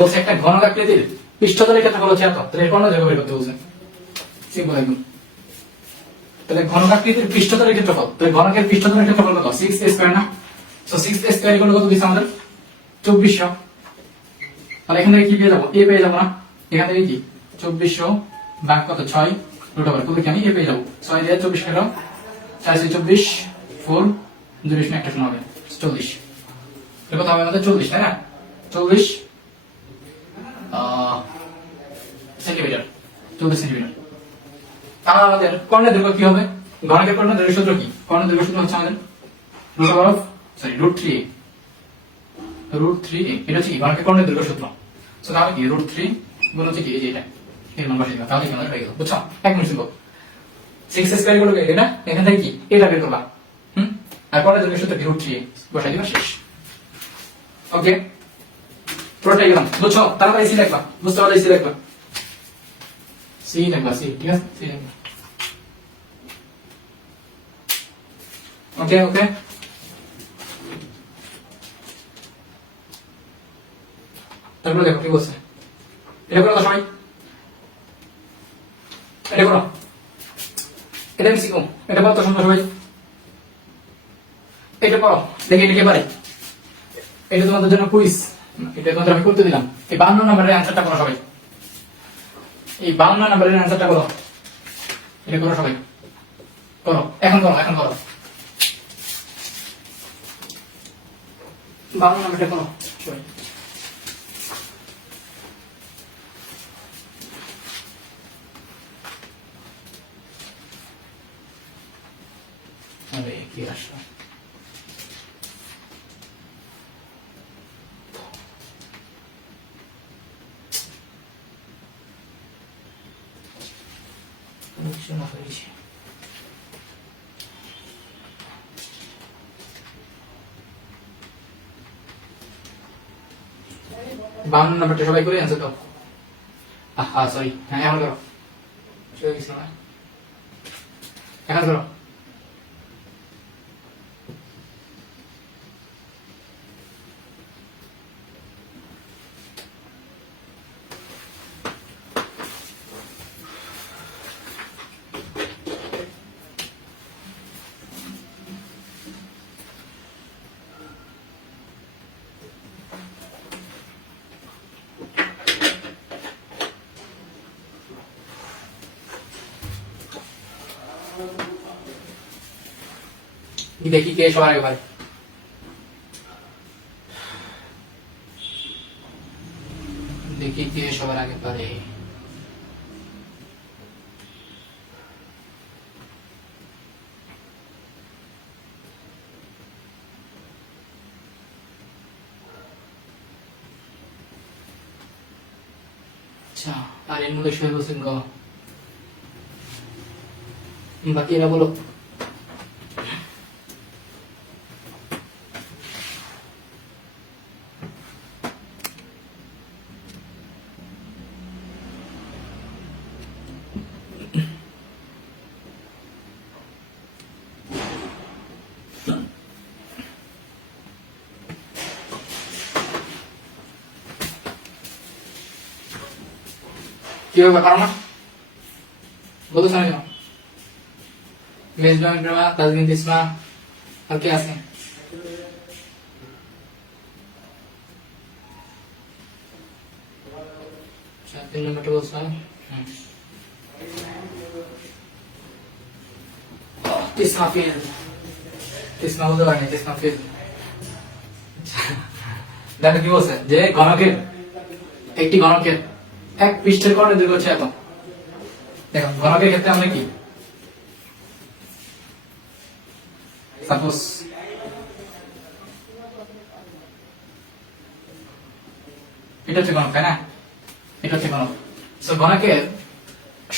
বলছে একটা ঘনকাকৃতির পৃষ্ঠতলের ক্ষেত্রফল হচ্ছে এত, তাহলে এর কর্ণদৈর্ঘ্য বের করতে বলছে। সিম্পল একদম। তাহলে ঘনকাকৃতির পৃষ্ঠতলের ক্ষেত্রফল, তাহলে ঘনকের পৃষ্ঠতলের ক্ষেত্রফল কত? 6a স্কয়ার না? সো 6a স্কয়ার ইকুয়াল কত দিছে আমাদের? 2400। তাহলে এখান থেকে কি পেয়ে যাবো? a পেয়ে যাবো না? এখান থেকে কি 2400 ভাগ কত 6 রুট ওভার কত কি আমি a পেয়ে যাবো। 6 দিয়ে 24 কাটো, 4 × 24 4 2 একটা শূন্য হবে 40। এটা কত হবে আমাদের? 40, তাই না? 40 সেন্টিমিটার, 40 সেন্টিমিটার। তাহলে আমাদের কর্ণের দৈর্ঘ্য কি হবে? ঘনকের কর্ণের দৈর্ঘ্য সূত্র কি? কর্ণের দৈর্ঘ্য সূত্র হচ্ছে আমাদের √3a। এটা হচ্ছে কি ঘনকের কর্ণের দৈর্ঘ্য সূত্র। সো তাহলে কি √3 গুণ হচ্ছে কি এই যে এটা, এর মান বসিয়ে দিবা, তাহলে কি আমাদের হয়ে গেল। বুঝছো? একদম simple. 6a square equal two এটা, এখান থেকে কি এটা বের করবা। আর কর্ণের দৈর্ঘ্য সূত্র কি √3a বসাই দিবা, শেষ। ওকে, পুরোটাই গেলাম। বুঝছো? তারপরে সি লিখবা, বুঝতে পারলে সি লিখবা, সি লিখবা, সি। ঠিক আছে, সি লিখবা। ওকে ওকে, তারপরে দেখো কি বলছে, এটা করো তো সবাই, এটা করো, এটা আমি শিখো, এটা বলো তো সবাই, এটা করো দেখি এটা কে পারে। এটা তোমাদের জন্য কুইজ, এটা তোমাদের আমি করতে দিলাম। এই 52 নম্বরের অ্যানসারটা করো সবাই, এই 52 নম্বরের অ্যানসারটা করো, এটা করো সবাই, করো এখন, করো এখন, করো 52 নম্বরটা করো সবাই। আরে কি আসলো, বাউন্ন নম্বরটা সবাই করে অ্যান্সার দাও। সরি, হ্যাঁ এখন করো, এখন করো। দেখি কে সবার আগে পারে, দেখি কে সবার আগে পারে। আচ্ছা, আর এর মধ্যে শোয়েব হোসেন গ, বাকি এরা বলো। কি হবে পারো না? বলতে শোনা যাও, মেজবাহ ইকরামা, তাজমিন তিসমা, আর কে আছে? আচ্ছা, 3 নম্বরটা বলছো। তিসমা ফিল, তিসমা বলতে পারেনি, তিসমা ফিল। দেখো কি বলছে যে ঘনকের, একটি ঘনকের এক পৃষ্ঠের কর্ণের দৈর্ঘ্য হচ্ছে এত। দেখো ঘনকের ক্ষেত্রে আমরা কি সাপোজ এটা হচ্ছে ঘনক, তাই না? এটা হচ্ছে ঘনক। সো ঘনকের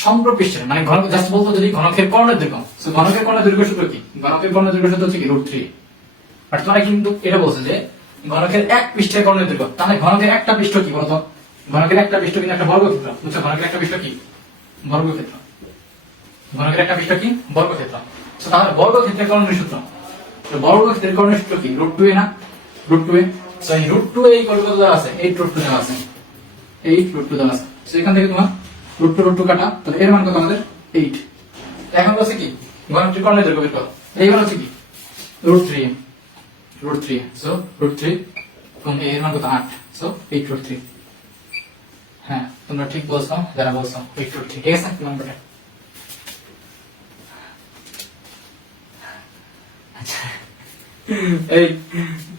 সম্প্রপৃষ্ঠের মানে ঘনক জাস্ট বলতো যদি ঘনকের কর্ণের দৈর্ঘ্য, সো ঘনকের কর্ণের দৈর্ঘ্য সূত্র কি? ঘনকের কর্ণের দৈর্ঘ্য সূত্র হচ্ছে কি √3। আর তোমরা কিন্তু এটা বলছো যে ঘনকের এক পৃষ্ঠের কর্ণের দৈর্ঘ্য, তাহলে ঘনকের একটা পৃষ্ঠ কি বলতো? ঘনকের একটা পৃষ্ঠ কিন্তু একটা বর্গক্ষেত্র, বুঝছো? ঘনকের একটা পৃষ্ঠ কি? বর্গক্ষেত্র। ঘনকের একটা পৃষ্ঠ কি? বর্গক্ষেত্র। সো তাহলে বর্গক্ষেত্রের কর্ণের সূত্র, তো বর্গক্ষেত্রের কর্ণের সূত্র কি? √2a না? √2a। সো এই √2a এই কত দেওয়া আছে? 8√2 দেওয়া আছে, 8√2 দেওয়া আছে। সো এখান থেকে তোমার √2 কাটা, তাহলে এর মান কত আমাদের? 8। এখন হচ্ছে কি ঘনকের কর্ণের দৈর্ঘ্য বের করো। এইবার হচ্ছে কি √3, √3। সো √3 এবং এর মান কত? 8। সো 8√3। হ্যাঁ, তোমরা ঠিক বলছো যারা বলছো 8√3, ঠিক আছে নম্বরটা। আচ্ছা, এই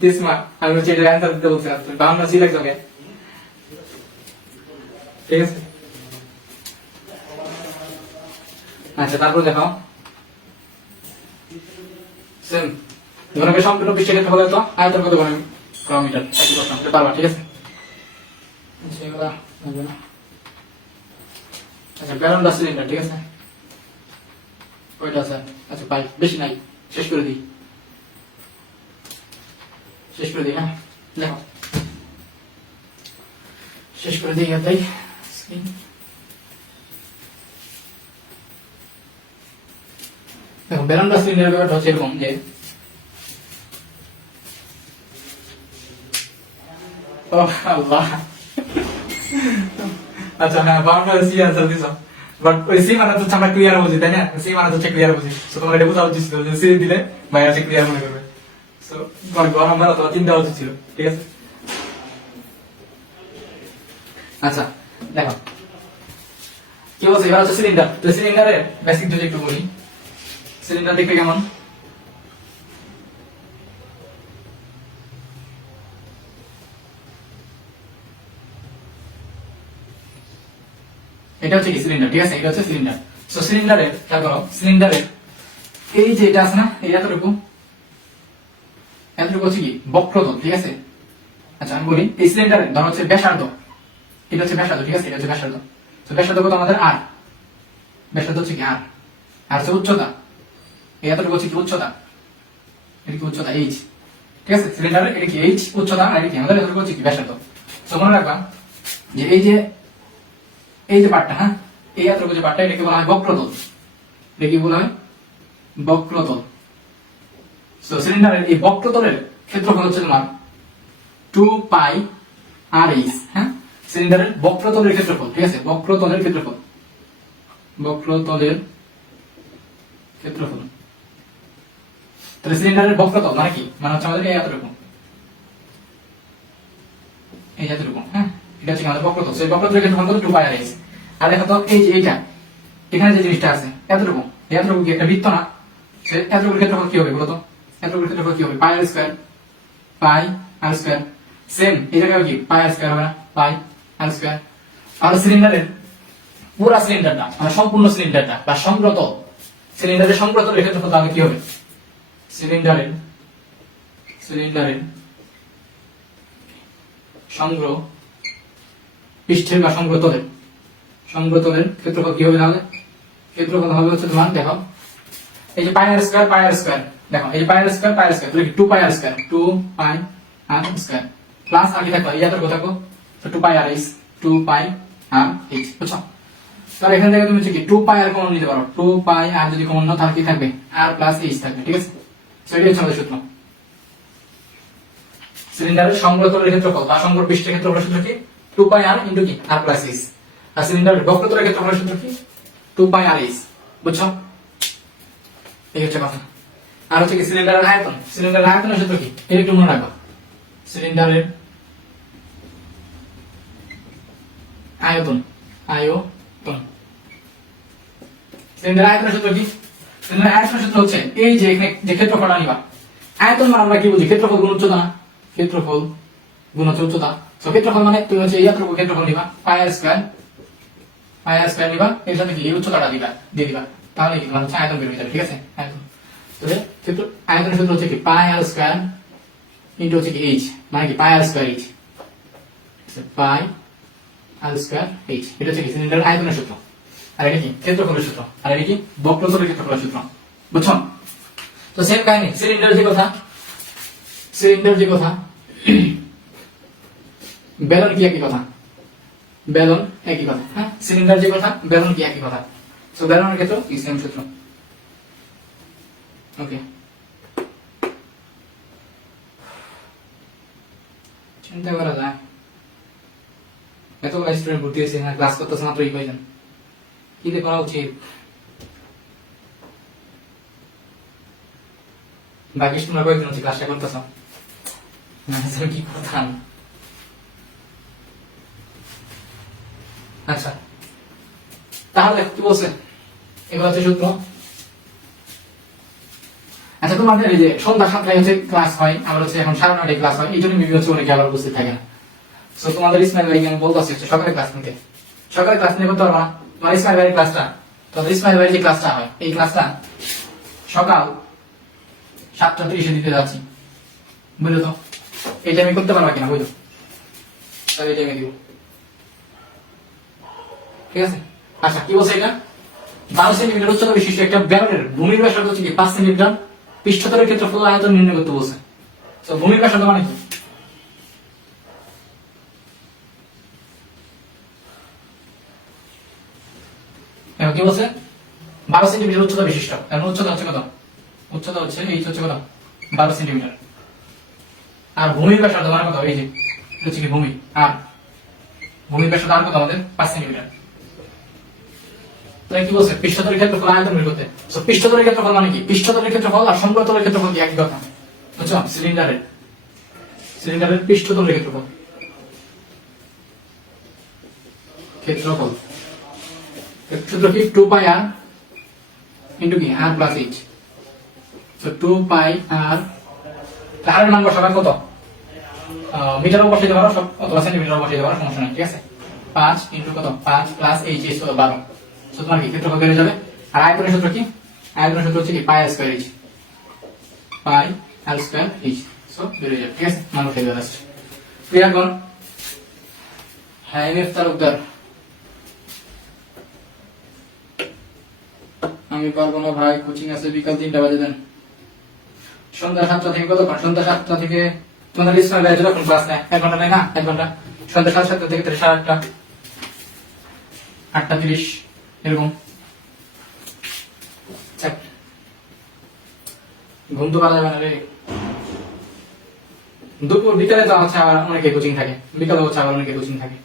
তিসমা আমি হচ্ছে এটা অ্যান্সার দিতে বলছি, তুমি 52 সি লাগছে ওকে, ঠিক আছে। আচ্ছা, তারপর দেখো সেম ঘনকের সম্পূর্ণ পৃষ্ঠের ক্ষেত্রফল তো আয়তন কত ঘন মিটার, একই কথা এটা পারবা, ঠিক আছে। সেগুলা হবে না। আচ্ছা, ব্যালন বা সিলিন্ডার, ঠিক আছে, কয়টা আছে? আচ্ছা, পাই বেশি নাই, শেষ করে দিই, শেষ করে দিই। হ্যাঁ দেখো, শেষ করে দিই এটাই। দেখো, ব্যালন বা সিলিন্ডারের ব্যাপারটা হচ্ছে এরকম যে ও আল্লাহ, আচ্ছা হ্যাঁ 52 সি আনসার দিছো, বাট ওই সি মানে তো আমরা ক্লিয়ার বুঝি, তাই না? সি মানে তো ক্লিয়ার বুঝি, সো তোমরা এটা বোঝা উচিত ছিল যে সি দিলে ভাই আছে ক্লিয়ার মনে করবে। সো তোমার গরম ভালো তো 3 দেওয়া উচিত ছিল, ঠিক আছে। আচ্ছা দেখো কি বলছে, এবার হচ্ছে সিলিন্ডার। তো সিলিন্ডারের বেসিক যদি একটু বলি, সিলিন্ডার দেখতে কেমন? এটা হচ্ছে কি সিলিন্ডার, ঠিক আছে, এটা হচ্ছে সিলিন্ডার। সো সিলিন্ডারের খেয়াল করো, সিলিন্ডারের এই যে এটা আছে না, এই এতটুকু, এতটুকু হচ্ছে কি বক্রতল, ঠিক আছে। আচ্ছা আমি বলি, এই সিলিন্ডারের ধর হচ্ছে ব্যাসার্ধ, এটা হচ্ছে ব্যাসার্ধ, ঠিক আছে, এটা হচ্ছে ব্যাসার্ধ। তো ব্যাসার্ধ কত আমাদের? আর ব্যাসার্ধ হচ্ছে কি আর, আর হচ্ছে উচ্চতা, এই এতটুকু হচ্ছে কি উচ্চতা, এটা কি উচ্চতা এইচ, ঠিক আছে। সিলিন্ডারের এটা কি এইচ উচ্চতা, আর এটা কি আমাদের এতটুকু হচ্ছে কি ব্যাসার্ধ। তো মনে রাখবা যে এই যে পার্টটা, হ্যাঁ এই এতটুকু যে পার্টটা, এটাকে বলা হয় বক্রতল, এটা কি বলা হয়? বক্রতল। সো সিলিন্ডারের এই বক্রতলের ক্ষেত্রফল হচ্ছে তোমার 2 পাই আর এইচ, হ্যাঁ সিলিন্ডারের বক্রতলের ক্ষেত্রফল, ঠিক আছে, বক্রতলের ক্ষেত্রফল, বক্রতলের ক্ষেত্রফল। তাহলে সিলিন্ডারের বক্রতল মানে কি? মানে হচ্ছে আমাদের এই এতটুকু, এই এতটুকু, হ্যাঁ এটা হচ্ছে আমাদের বক্রতল। সেই বক্রতলের ক্ষেত্রফল কত? 2 পাই আর এইচ। আর দেখো তো এই যে এইটা, এখানে যে জিনিসটা আছে এতটুকু, এতটুকু কি একটা বৃত্ত না? সে এতটুকুর ক্ষেত্রফল কি হবে বলতো? এতটুকুর ক্ষেত্রফল কি হবে? পাই আর স্কয়ার, পাই আর স্কয়ার। সেম এই জায়গায় কি পাই আর স্কয়ার হবে না? পাই আর স্কয়ার। আর সিলিন্ডারের পুরো সিলিন্ডারটা মানে সম্পূর্ণ সিলিন্ডারটা বা সমগ্রতল, সিলিন্ডারের সমগ্রতলের ক্ষেত্রফল তাহলে কি হবে? সিলিন্ডারের সমগ্র পৃষ্ঠের বা সমগ্রতলের ক্ষেত্রফল কি হবে তাহলে? ক্ষেত্রফল হবে হচ্ছে তোমার, দেখো এই যে পাই আর স্কয়ার, দেখো এই যে পাই আর স্কয়ার, তাহলে কি 2 পাই আর স্কয়ার, 2 পাই আর স্কয়ার প্লাস আর কি থাকবে? এই এতটুকু থাকো, তো 2 পাই আর এইচ, 2 পাই আর এইচ, বুঝছো? তাহলে এখান থেকে তুমি হচ্ছে কি 2 পাই আর কমন নিতে পারো, 2 পাই আর যদি কমন নাও তাহলে কি থাকবে? আর প্লাস এইচ থাকবে, ঠিক আছে। সো এটাই হচ্ছে আমাদের সূত্র। সিলিন্ডারের সমগ্রতলের ক্ষেত্রফল বা সমগ্র পৃষ্ঠের ক্ষেত্রফলের সূত্র কি? 2 পাই আর ইনটু কি আর প্লাস এইচ। আর সিলিন্ডারের বক্রতলের ক্ষেত্রফলের সূত্র কি? 2 পাই আর এইচ, বুঝছো? এই হচ্ছে কথা। আর হচ্ছে কি সিলিন্ডারের আয়তন, সিলিন্ডারের আয়তনের সূত্র কি? এটা একটু মনে রাখবা। সিলিন্ডারের আয়তন, সিলিন্ডারের আয়তনের সূত্র কি? সিলিন্ডারের আয়তনের সূত্র হচ্ছে এই যে এখানে যে ক্ষেত্রফলটা নিবা, আয়তন মানে আমরা কি বুঝি? ক্ষেত্রফল গুণ উচ্চতা না? ক্ষেত্রফল গুণ হচ্ছে উচ্চতা। তো ক্ষেত্রফল মানে তুমি হচ্ছে এইটুকু ক্ষেত্রফল নিবা, পাই আর স্কয়ার নিবা, এর সাথে কি এই উচ্চতাটা দিয়ে দিবা, তাহলে কি তোমার হচ্ছে আয়তন বের হয়ে যাবে, ঠিক আছে। আয়তন, তাহলে ক্ষেত্র আয়তনের সূত্র হচ্ছে কি পাই আর স্কয়ার ইনটু হচ্ছে কি এইচ, মানে কি পাই আর স্কয়ার এইচ, পাই আর স্কয়ার এইচ। এটা হচ্ছে কি সিলিন্ডারের আয়তনের সূত্র। আর এটা কি ক্ষেত্রফলের সূত্র, আর এটা কি বক্রতলের ক্ষেত্রফলের সূত্র। বুঝছো? তো সেম কাহিনী, সিলিন্ডার যে কথা, বেলন কি একই কথা, বেলন একই কথা। হ্যাঁ, সিলিন্ডার যে কথা, বেলন কি একই কথা। তো বেলনের ক্ষেত্রে কি সেম সূত্র। ওকে, চিন্তা করা যায় এতগুলো স্টুডেন্ট ভর্তি হয়েছে, ক্লাস করতেছে মাত্র এই কয়জন, কি দিয়ে করা উচিত? বাকি তোমরা কয়েকজন হচ্ছে ক্লাসটা করতেছ, কি করতাম। আচ্ছা, তাহলে কি বলছে এগুলো হচ্ছে সূত্র। আচ্ছা, তোমাদের এই যে সন্ধ্যা 7টায় হচ্ছে ক্লাস হয়, আবার হচ্ছে এখন 9:30টায় ক্লাস হয়, এই জন্য মেবি হচ্ছে অনেকে আবার উপস্থিত থাকে না। সো তোমাদের ইসমাইল ভাইকে আমি বলতেছি হচ্ছে সকালে ক্লাস নিতে, সকালে ক্লাস নিয়ে করতে পারবো না। তোমার ইসমাইল ভাইয়ের ক্লাসটা, তোমাদের ইসমাইল ভাইয়ের যে ক্লাসটা হয়, এই ক্লাসটা সকাল 7:30 দিতে যাচ্ছি, বুঝলো তো? এই টাইমে করতে পারবা কিনা বুঝলো? তাহলে এই টাইমে দিব, ঠিক আছে? আচ্ছা, কি বলছে এটা? 12 সেন্টিমিটার উচ্চতা বিশিষ্ট একটা বেলনের ভূমির ব্যাসার্ধ হচ্ছে কি 5 সেন্টিমিটার, পৃষ্ঠতলের ক্ষেত্রফল আয়তন নির্ণয় করতে বলছে। তো ভূমির ব্যাসার্ধ মানে কি? এখন কি বলছে? 12 সেন্টিমিটার উচ্চতা বিশিষ্ট, এখন উচ্চতা হচ্ছে কত? উচ্চতা হচ্ছে এই হচ্ছে কত? 12 সেন্টিমিটার। আর ভূমির ব্যাসার্ধ মানে কত? এই যে এটা হচ্ছে কি ভূমি, আর ভূমির ব্যাসার্ধ আর কত আমাদের? 5 সেন্টিমিটার। তাহলে কি বলছে? পৃষ্ঠতলের ক্ষেত্রফল আয়তন বের করতে। সো পৃষ্ঠতলের ক্ষেত্রফল মানে কি? পৃষ্ঠতলের ক্ষেত্রফল আর সমতলের ক্ষেত্রফল কি একই কথা? বুঝছো? সিলিন্ডারের পৃষ্ঠতলের ক্ষেত্রফল, সূত্র কি? 2 পাই আর ইনটু কি r plus h। So 2 pi আর, আর এর মান বসাবে কত? মিটারও বসাইতে পারো সব, অথবা সেন্টিমিটারও বসাইতে পারো, সমস্যা নাই, ঠিক আছে? 5 ইনটু কত? 5 প্লাস h ইজ কত? 12। সো তোমার কি ক্ষেত্রফল বেড়ে যাবে। আর আয়তনের সূত্র কি? আয়তনের সূত্র হচ্ছে কি? পাই স্কয়ার h, পাই r স্কয়ার h। সো বেড়ে যাবে, ঠিক আছে? মান বসাই দেওয়া আছে। ক্লিয়ার কোন? হ্যাঁ, এমএফ তালুকদার, আমি পারবো না ভাই, কোচিং আছে বিকাল 3টা বাজে দেন। সন্ধ্যা 7টা থেকে কতক্ষণ? সন্ধ্যা 7টা থেকে তোমাদের ইসমাইল ভাই যখন ক্লাস নেয় 1 ঘন্টা নেয় না? 1 ঘন্টা। সন্ধ্যা 7:30 থেকে 8:30, 8:30 এরকম। ঘুম তো পারা যাবে না রে। দুপুর বিকালে তো হচ্ছে আবার অনেকে কোচিং থাকে, বিকালে হচ্ছে আবার অনেকে কোচিং থাকে।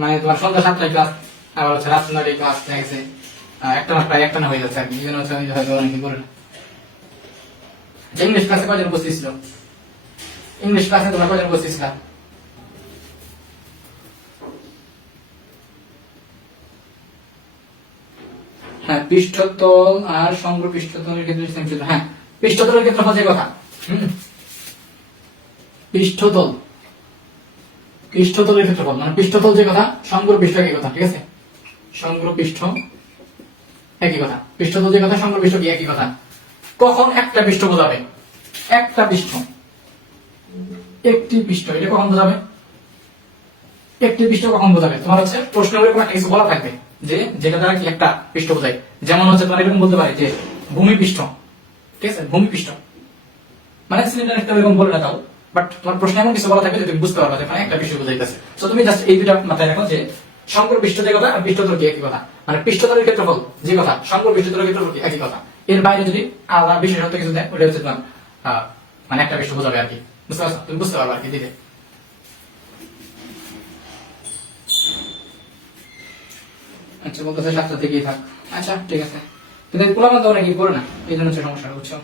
মানে তোমার সন্ধ্যা 7টায় ক্লাস, আবার হচ্ছে রাত 9টায় ক্লাস থাকছে, একটা না প্রায় একটা না হয়ে যাচ্ছে আর কি। এই জন্য হচ্ছে হয়তো অনেকে করে না। ইংলিশ ক্লাসে কয়জন উপস্থিত ছিল? ইংলিশ ক্লাসে তোমরা কয়জন উপস্থিত ছিল? হ্যাঁ, পৃষ্ঠতল আর সমগ্র পৃষ্ঠতলের ক্ষেত্রে সেম সূত্র। হ্যাঁ, পৃষ্ঠতলের ক্ষেত্রফল যে কথা, পৃষ্ঠতলের ক্ষেত্রফল মানে পৃষ্ঠতল যে কথা, সমগ্র পৃষ্ঠ একই কথা, ঠিক আছে? সমগ্র পৃষ্ঠ একই কথা, পৃষ্ঠতল যে কথা, সমগ্র পৃষ্ঠ কি একই কথা। কখন একটা পৃষ্ঠ বোঝাবে? একটা পৃষ্ঠ, একটি পৃষ্ঠ, এটা কখন বোঝাবে? একটি পৃষ্ঠ কখন বোঝাবে? তোমার হচ্ছে প্রশ্ন করে কোনো একটা কিছু বলা থাকবে যে যেটা দ্বারা কি একটা পৃষ্ঠ বোঝায়। যেমন হচ্ছে তোমার এরকম বলতে পারে যে ভূমি পৃষ্ঠ, ঠিক আছে? ভূমি পৃষ্ঠ মানে সিলিন্ডার একটা এরকম বলে না তাও, বাট তোমার প্রশ্ন এমন কিছু বলা থাকবে যে তুমি বুঝতে পারবে যে একটা পৃষ্ঠ বোঝাইতেছে। সো তুমি জাস্ট এই দুটো মাথায় রাখো যে সমগ্র পৃষ্ঠ যে কথা আর পৃষ্ঠতল কি একই কথা, মানে পৃষ্ঠতলের ক্ষেত্রফল যে কথা, সমগ্র পৃষ্ঠতলের ক্ষেত্রফল কি একই কথা। এর বাইরে যদি আলাদা বিশেষত্ব কিছু দেয়, ওটা হচ্ছে তোমার মানে একটা পৃষ্ঠ বোঝাবে আর কি। বুঝতে পারছো? তুমি বুঝতে পারবে আর কি দিতে। আচ্ছা, বলতেছে 7টা থেকেই থাক। আচ্ছা, ঠিক আছে, কিন্তু পোলাপান তো অনেকেই করে না, এই জন্য হচ্ছে সমস্যা, বুঝছো?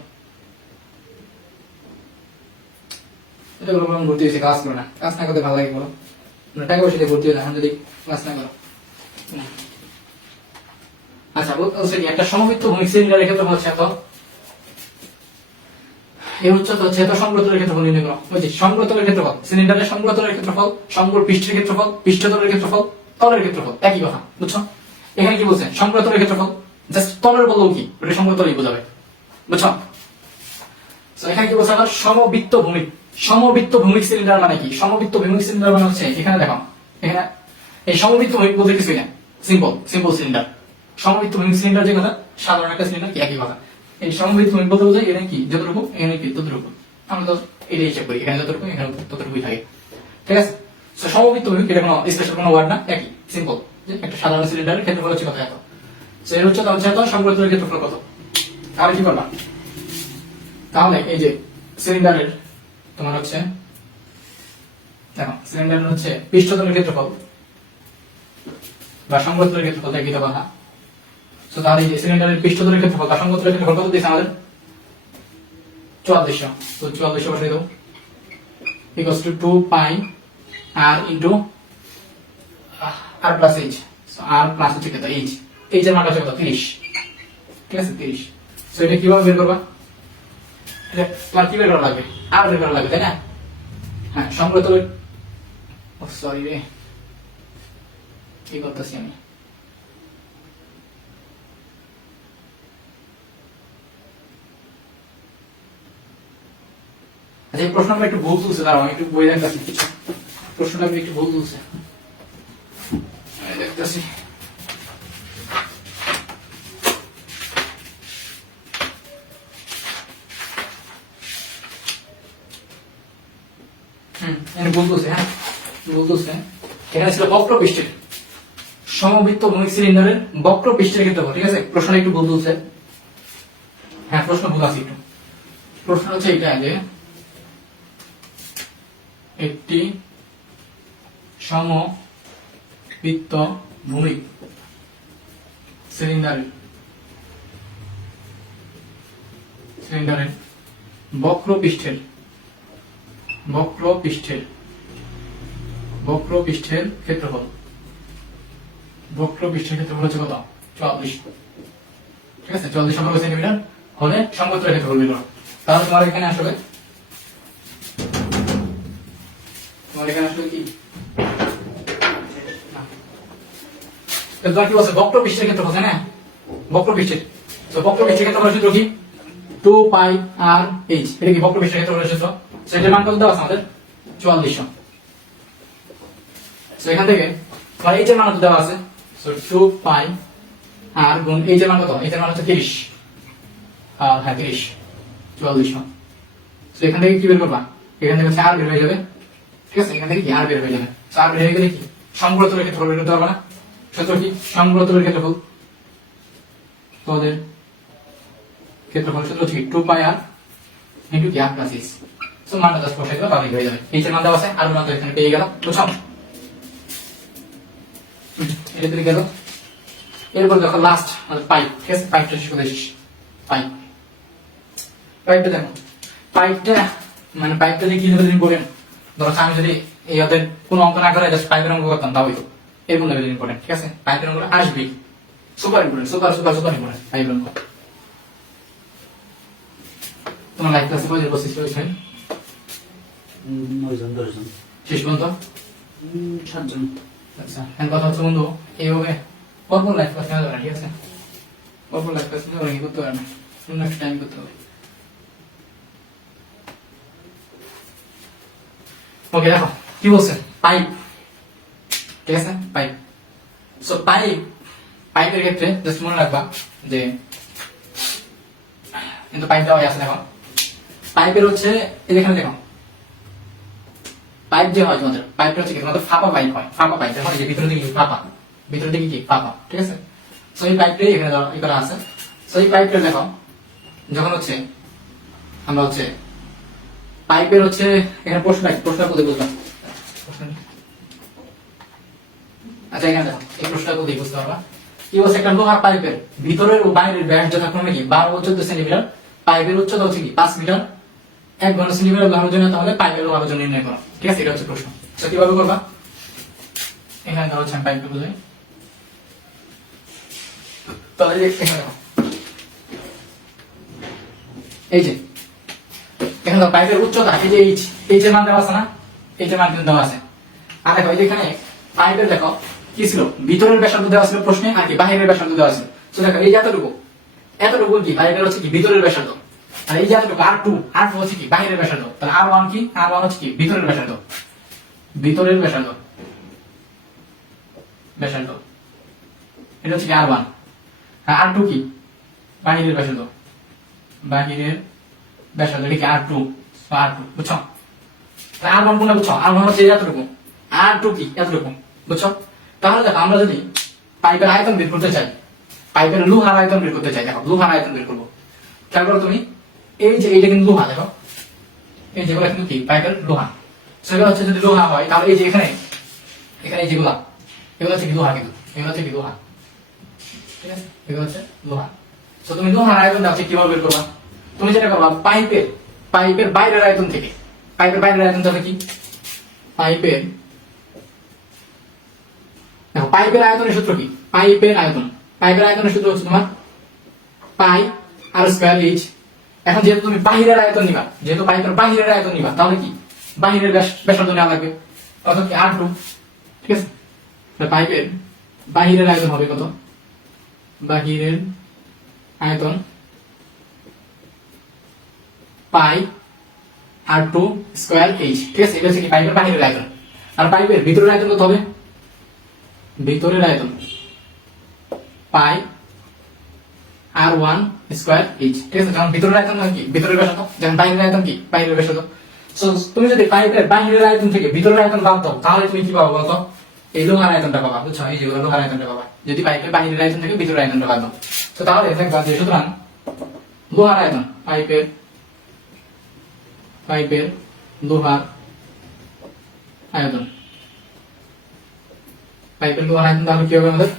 এটা বলো ভর্তি হয়েছে, ক্লাস করো না। ক্লাস না করতে ভালো লাগে বলো? টাকা পয়সা দিয়ে ভর্তি হয়ে এখন যদি ক্লাস না করো। আচ্ছা, বলছে কি একটা সমবৃত্ত ভূমিক সিলিন্ডারের ক্ষেত্রফল হচ্ছে এত, এই উচ্চতা হচ্ছে এত, সমগ্রতলের ক্ষেত্রফল নির্ণয় করো। বুঝছি? সমগ্রতলের ক্ষেত্রফল, সিলিন্ডারের সমগ্রতলের ক্ষেত্রফল, সমগ্র পৃষ্ঠের ক্ষেত্রফল, পৃষ্ঠতলের ক্ষেত্রফল, তলের ক্ষেত্রফল একই কথা, বুঝছো? এখানে কি বলছে? সমগ্রতলের ক্ষেত্রফল, জাস্ট তলের বললেও কি ওটা সমগ্রতলই বোঝাবে, বুঝছো? এখানে কি বলছে? আমার সমবৃত্ত ভূমিক, সমবৃত্ত ভূমিক সিলিন্ডার মানে কি? সমবৃত্ত ভূমিক সিলিন্ডার মানে হচ্ছে এখানে দেখো, এখানে এই সমবৃত্ত ভূমিক বলতে কিছুই না, সিম্পল সিলিন্ডার, সমবৃত্তভূমি সিলিন্ডার যে কথা, সাধারণ একটা সিলিন্ডার কি একই কথা। এই সমবৃত্তভূমি বলতে বোঝায় এখানে কি যতটুকু, এখানে কি ততটুকু। আমরা তো এটাই হিসাব করি, এখানে যতটুকু এখানে ততটুকুই থাকে, ঠিক আছে। তো সমবৃত্তভূমি এটা কোনো স্পেশাল কোনো ওয়ার্ড না, একই সিম্পল, যে একটা সাধারণ সিলিন্ডারের ক্ষেত্রফল হচ্ছে কত এত। তো এর উচ্চতা হচ্ছে এত, সমবৃত্তের ক্ষেত্রফল কত। তাহলে কি করবা, তাহলে এই যে সিলিন্ডারের তোমার হচ্ছে দেখো সিলিন্ডারের হচ্ছে পৃষ্ঠতলের ক্ষেত্রফল বা সমগ্রতলের ক্ষেত্রফল একই তো কথা। তো তাহলে এই যে সিলিন্ডারের পৃষ্ঠতলের ক্ষেত্রফল বা সমগ্রতলের ক্ষেত্রফল কত দিয়েছে আমাদের 4400। তো 4400 বসাই দাও equals to 2 pi r into r plus h. So r plus হচ্ছে কত এইচ, এইচ এর মান হচ্ছে কত 30, ঠিক আছে 30। সো এটা কিভাবে বের করবা, এটা তোমার কি বের করা লাগবে, আর বের করা লাগবে তাই না। হ্যাঁ সমগ্রতলের, ও সরি রে কি করতেছি আমি, আচ্ছা এই প্রশ্নটা একটু ভুল তুলছে, দাঁড়াও আমি একটু বই দেখতেছি, প্রশ্নটা আমি একটু ভুল তুলছে, আমি দেখতেছি। এখানে ভুল তুলছে, হ্যাঁ ভুল তুলছে। এখানে ছিল বক্র পৃষ্ঠের, সমবৃত্তভূমি সিলিন্ডারের বক্র পৃষ্ঠের ক্ষেত্রফল, ঠিক আছে। প্রশ্নটা একটু ভুল তুলছে, হ্যাঁ প্রশ্ন ভুল আছে একটু। প্রশ্ন হচ্ছে এটা যে একটি সমবৃত্তভূমি সিলিন্ডারের বক্র পৃষ্ঠের ক্ষেত্রফল, হচ্ছে কত 44, ঠিক আছে 44 বর্গ সেন্টিমিটার হলে সমগ্রতলের ক্ষেত্রফল বের করো। তাহলে তোমার এখানে আসবে কি তোমার কি বলছে বক্র পৃষ্ঠের ক্ষেত্রফল, তাই না, বক্র পৃষ্ঠের। তো বক্র পৃষ্ঠের ক্ষেত্রফল সূত্র কি 2 পাই আর এইচ, এটা কি বক্র পৃষ্ঠের ক্ষেত্রফলের সূত্র। সেটার মান কত দেওয়া আছে আমাদের 4400। তো এখান থেকে তোমার এইচ এর মান কত দেওয়া আছে, সো 2 পাই আর গুণ এইচ এর মান কত, এইচ এর মান হচ্ছে 30, হ্যাঁ 30 4400। তো এখান থেকে কি বের করবা, এখান থেকে হচ্ছে আর বের হয়ে যাবে, ঠিক আছে। এখান থেকে কি আর বের হয়ে যাবে, তো আর বের হয়ে গেলে কি সমগ্রতলের ক্ষেত্রফল বের করতে পারবে না। সূত্র কি সমগ্রতলের ক্ষেত্রফল, তোমাদের ক্ষেত্রফল সূত্র হচ্ছে 2 পাই আর ইনটু কি আর প্লাস এইচ। সো মানটা জাস্ট বসাই দিলে তাহলেই হয়ে যাবে। এইচ এর মান দেওয়া আছে, আর মান তো এখানে পেয়ে গেলাম, বুঝছো। এটা দিলে গেল। এরপর দেখো লাস্ট মানে পাইপ, ঠিক আছে। পাইপটা শেষ করে শেষ, পাইপটা দেখো, পাইপটা দিয়ে কি লেভেল ইম্পর্টেন্ট। ধরো আমি যদি এই ওদের কোনো অঙ্ক না করে জাস্ট পাইপের অঙ্ক করতাম তাও হইতো, এরকম লেভেল ইম্পর্টেন্ট, ঠিক আছে। পাইপের অঙ্ক আসবে, সুপার ইম্পর্টেন্ট, সুপার ইম্পর্টেন্ট পাইপের অঙ্ক। তোমার লাইফ ক্লাসে কয়জন বসেছিল হয়েছে, 9 জন 10 জন শেষ পর্যন্ত 7 জন। আচ্ছা এখন কথা হচ্ছে বন্ধু, এইভাবে পরপর লাইফ ক্লাস নেওয়া যাবে না, ঠিক আছে। পরপর লাইফ ক্লাস নেওয়া কি করতে পারে না, অন্য একটা টাইম করতে হবে। ওকে দেখো কি বলছে, পাইপ, ঠিক আছে পাইপ। সো পাইপের ক্ষেত্রে জাস্ট মনে রাখবা যে কিন্তু পাইপ দেওয়া আছে। দেখো পাইপের হচ্ছে এখানে দেখো পাইপ যে হয় তোমাদের, পাইপটা হচ্ছে কি তোমাদের ফাঁপা পাইপ হয়, ফাঁপা পাইপ দেখো, এই যে ভিতরে দিকে ফাঁপা, ভিতরে দিকে কি ফাঁপা, ঠিক আছে। সো এই পাইপটাই এখানে ই করা আছে। সো এই পাইপটা দেখো যখন হচ্ছে আমরা হচ্ছে পাইপের হচ্ছে এখানে প্রশ্নটা কোথায় বুঝলাম, আচ্ছা এখানে দেখো এই প্রশ্নটা কোথায় বুঝতে পারবা। কি বলছে, একটা লোহার পাইপের ভিতরের ও বাইরের ব্যাস যথাক্রমে কি 12 ও 14 সেন্টিমিটার, পাইপের উচ্চতা হচ্ছে কি 5 মিটার, 1 ঘন সেন্টিমিটার লোহার ওজন, তাহলে পাইপের লোহার ওজন নির্ণয় করো, ঠিক আছে। এটা হচ্ছে প্রশ্ন। তো কিভাবে করবা, এখানে ধরো হচ্ছে পাইপটা বুঝাই, তাহলে এখানে দেখো এই যে এখানে দেখো পাইপের উচ্চতা, এই যে এইচ এর মান দেওয়া আছে না, এইচ এর মান কিন্তু দেওয়া আছে। আর দেখো এই যে এখানে পাইপের দেখো কি ছিল, ভিতরের ব্যাসার্ধ দেওয়া ছিল প্রশ্নে, আর কি বাহিরের ব্যাসার্ধ দেওয়া ছিল। তো দেখো এই যে এতটুকু কি পাইপের হচ্ছে কি ভিতরের ব্যাসার্ধ, আর এই যে এতটুকু R2 হচ্ছে কি বাহিরের ব্যাসার্ধ। তাহলে R1 কি, R1 হচ্ছে কি ভিতরের ব্যাসার্ধ, এটা হচ্ছে কি R1। আর টু কি বাহিরের ব্যাসার্ধ, বাহিরের ব্যাসার্ধ এটা কি আর টু, আর টু বুঝছো। আর ওয়ান কোনটা বুঝছো, আর ওয়ান হচ্ছে এতটুকু, আর টু কি এতটুকু বুঝছো। তাহলে দেখো আমরা যদি পাইপের আয়তন বের করতে চাই, পাইপের লোহার আয়তন বের করতে চাই, দেখো লোহার আয়তন বের করবো। খেয়াল করো তুমি, এই যে এইটা কিন্তু লোহা, দেখো এই যেগুলো কিন্তু কি পাইপের লোহা। সেগুলো হচ্ছে যদি লোহা হয় তাহলে এই যে এখানে এখানে যেগুলা এগুলো হচ্ছে কি লোহা, কিন্তু এগুলো হচ্ছে কি লোহা, ঠিক আছে, এগুলো হচ্ছে লোহা। তো তুমি লোহার আয়তনটা হচ্ছে কিভাবে বের করবা, তুমি যেটা করবা পাইপের পাইপের বাইরের আয়তন থেকে, পাইপের বাইরের আয়তনটা হবে কি পাইপের, দেখো পাইপের আয়তনের সূত্র কি, পাইপের আয়তন, পাইপের আয়তনের সূত্র হচ্ছে তোমার পাই আর স্কয়ার এইচ। এখন যেহেতু তুমি বাহিরের আয়তন নিবা, যেহেতু পাইপের বাহিরের আয়তন নিবা তাহলে কি বাহিরের ব্যাসার্ধ নেওয়া লাগবে, অর্থাৎ কি আর টু, ঠিক আছে। পাইপের বাহিরের আয়তন হবে কত, বাহিরের আয়তন পাই আর টু স্কয়ার এইচ, ঠিক আছে। এটা হচ্ছে কি পাইপের বাহিরের আয়তন। আর পাইপের ভিতরের আয়তন কত হবে, ভিতরের আয়তন পাই আর ওয়ান স্কয়ার এইচ, ঠিক আছে। কারণ ভিতরের আয়তন কি ভিতরের ব্যাসার্ধ, যেমন বাইরের আয়তন কি বাইরের ব্যাসার্ধ। সো তুমি যদি পাইপের বাহিরের আয়তন থেকে ভিতরের আয়তন বাদ দাও তাহলে তুমি কি পাবো বলতো, এই লোহার আয়তনটা পাবা, বুঝছো, এই যে লোহার আয়তনটা পাবা যদি পাইপের বাহিরের আয়তন থেকে ভিতরের আয়তনটা বাদ দাও। তো তাহলে দেখবা যে সুতরাং লোহার আয়তন পাইপের পাইপের লোহার আয়তন, পাইপের লোহার আয়তন তাহলে কি হবে আমাদের,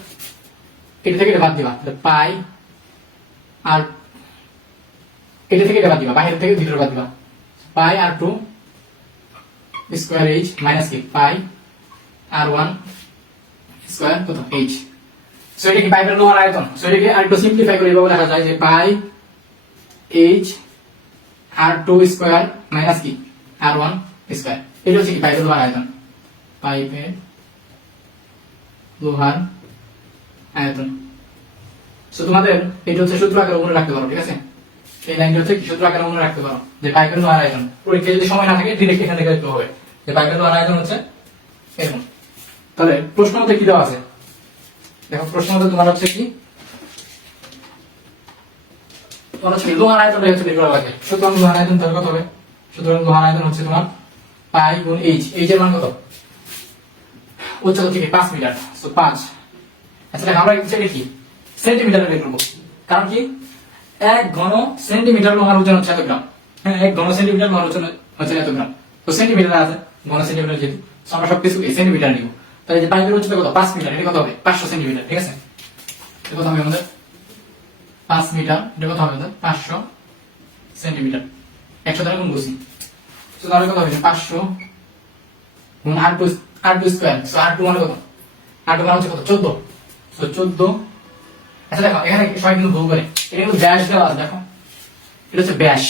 এটা থেকে এটা বাদ দিবা পাই আর এটা থেকে এটা বাদ দিবা, বাহির থেকে ভিতরে বাদ দিবা, পাই আর টু স্কয়ার এইচ মাইনাস কি পাই আর ওয়ান স্কয়ার কত এইচ। সো এটা কি পাইপের লোহার আয়তন। সো এটাকে আরেকটু সিম্পলিফাই করে এভাবে লেখা যায় যে পাই H R two square minus কি আর ওয়ান স্কয়ার। এটা হচ্ছে কি পাইপের লোহার আয়তন, পাইপের লোহার আয়তন। সো তোমাদের এটা হচ্ছে সূত্র আকারে মনে রাখতে পারো, ঠিক আছে। এই লাইনটা হচ্ছে কি সূত্র আকারে মনে রাখতে পারো যে পাইপের লোহার আয়তন। পরীক্ষায় যদি সময় না থাকে ডিরেক্ট এখান থেকে লিখতে হবে যে পাইপের লোহার আয়তন হচ্ছে এরকম। তাহলে প্রশ্ন মতে কি দেওয়া আছে, দেখো প্রশ্ন মতে তোমার হচ্ছে কি, তোমার হচ্ছে লোহার আয়তনটা হচ্ছে বের করা লাগে। সুতরাং লোহার আয়তন তাহলে কত হবে, সুতরাং লোহার আয়তন হচ্ছে তোমার পাই গুণ এইচ, এইচ এর মান কত, উচ্চতা থেকে 5 মিটার, সো 5। আচ্ছা দেখো আমরা এটা কি সেন্টিমিটারে বের করব, কারণ কি 1 ঘন সেন্টিমিটার লোহার ওজন হচ্ছে এত গ্রাম। হ্যাঁ 1 ঘন সেন্টিমিটার লোহার ওজন হচ্ছে এত গ্রাম। তো সেন্টিমিটার আছে, ঘন সেন্টিমিটার যেহেতু আমরা সবকিছু সেন্টিমিটার নিব। তাহলে যে পাইপের উচ্চতা কত 5 মিটার, এটা কত হবে 500 সেন্টিমিটার, ঠিক আছে। এটা কত হবে আমাদের 5 মিটার, এটা কত হবে আমাদের 500 সেন্টিমিটার, 100 দ্বারা গুণ করছি। তো তাহলে কত হবে 500 গুণ r2 স্কয়ার। সো r2 মানে কত, r2 মানে হচ্ছে কত 14। সো 14। আচ্ছা দেখো এখানে সবাই কিন্তু ভুল করে, এটা কিন্তু ব্যাস দেওয়া আছে, দেখো এটা হচ্ছে ব্যাস।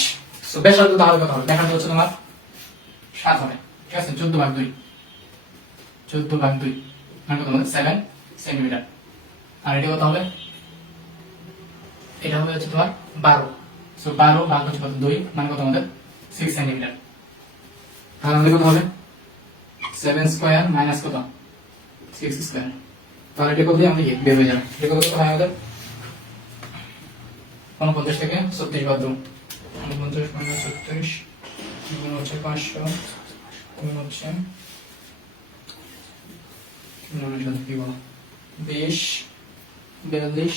সো ব্যাসার্ধ তাহলে কত হবে, ব্যাসার্ধ হচ্ছে তোমার 7 হবে, ঠিক আছে। 14/2, 14/2 মানে কত হবে 7 সেন্টিমিটার। আর এটা কত হবে, এটা হবে হচ্ছে তোমার 12। সো 12 ভাগ হচ্ছে কত 2 মানে কত আমাদের 6 সেন্টিমিটার। তাহলে আমাদের কত হবে 7 স্কয়ার মাইনাস কত 6 স্কয়ার। তাহলে এটা কত দিয়ে আমাদের বের হয়ে যাবে, এটা কত হয় আমাদের 49 থেকে 36 বাদ দাও, 49 মাইনাস 36 গুণ হচ্ছে 500 গুণ হচ্ছে 20 42 42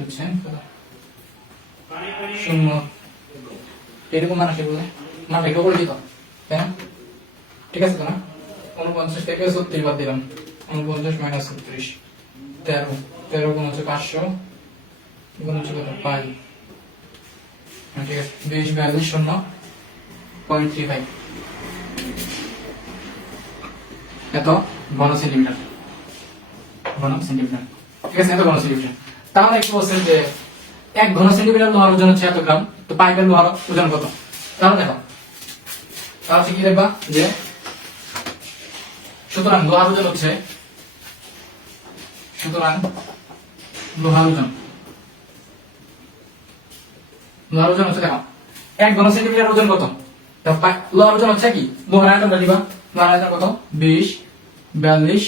হচ্ছে শূন্য, এরকম মান আসে বলে না বের করে দিত, তাই না, ঠিক আছে তো না। 49 থেকে 36 বাদ দিলাম, 49 মাইনাস 36 13, 13 গুণ হচ্ছে 500 গুণ হচ্ছে কত পাই, ঠিক আছে 20 42 0.35 এত ঘন সেন্টিমিটার, ঘন সেন্টিমিটার, ঠিক আছে, এত ঘন সেন্টিমিটার। তাহলে একটু বলছেন যে 1 ঘন সেন্টিমিটার লোহার ওজন হচ্ছে এত গ্রাম, তো পাইপের লোহার ওজন কত। তাহলে দেখো তাহলে কি দেখবা যে সুতরাং লোহার ওজন হচ্ছে, সুতরাং লোহার ওজন, লোহার ওজন হচ্ছে দেখো 1 ঘন সেন্টিমিটার ওজন কত, লোহার ওজন হচ্ছে কি লোহার আয়তনটা দিবা, লোহার আয়তন কত 20 42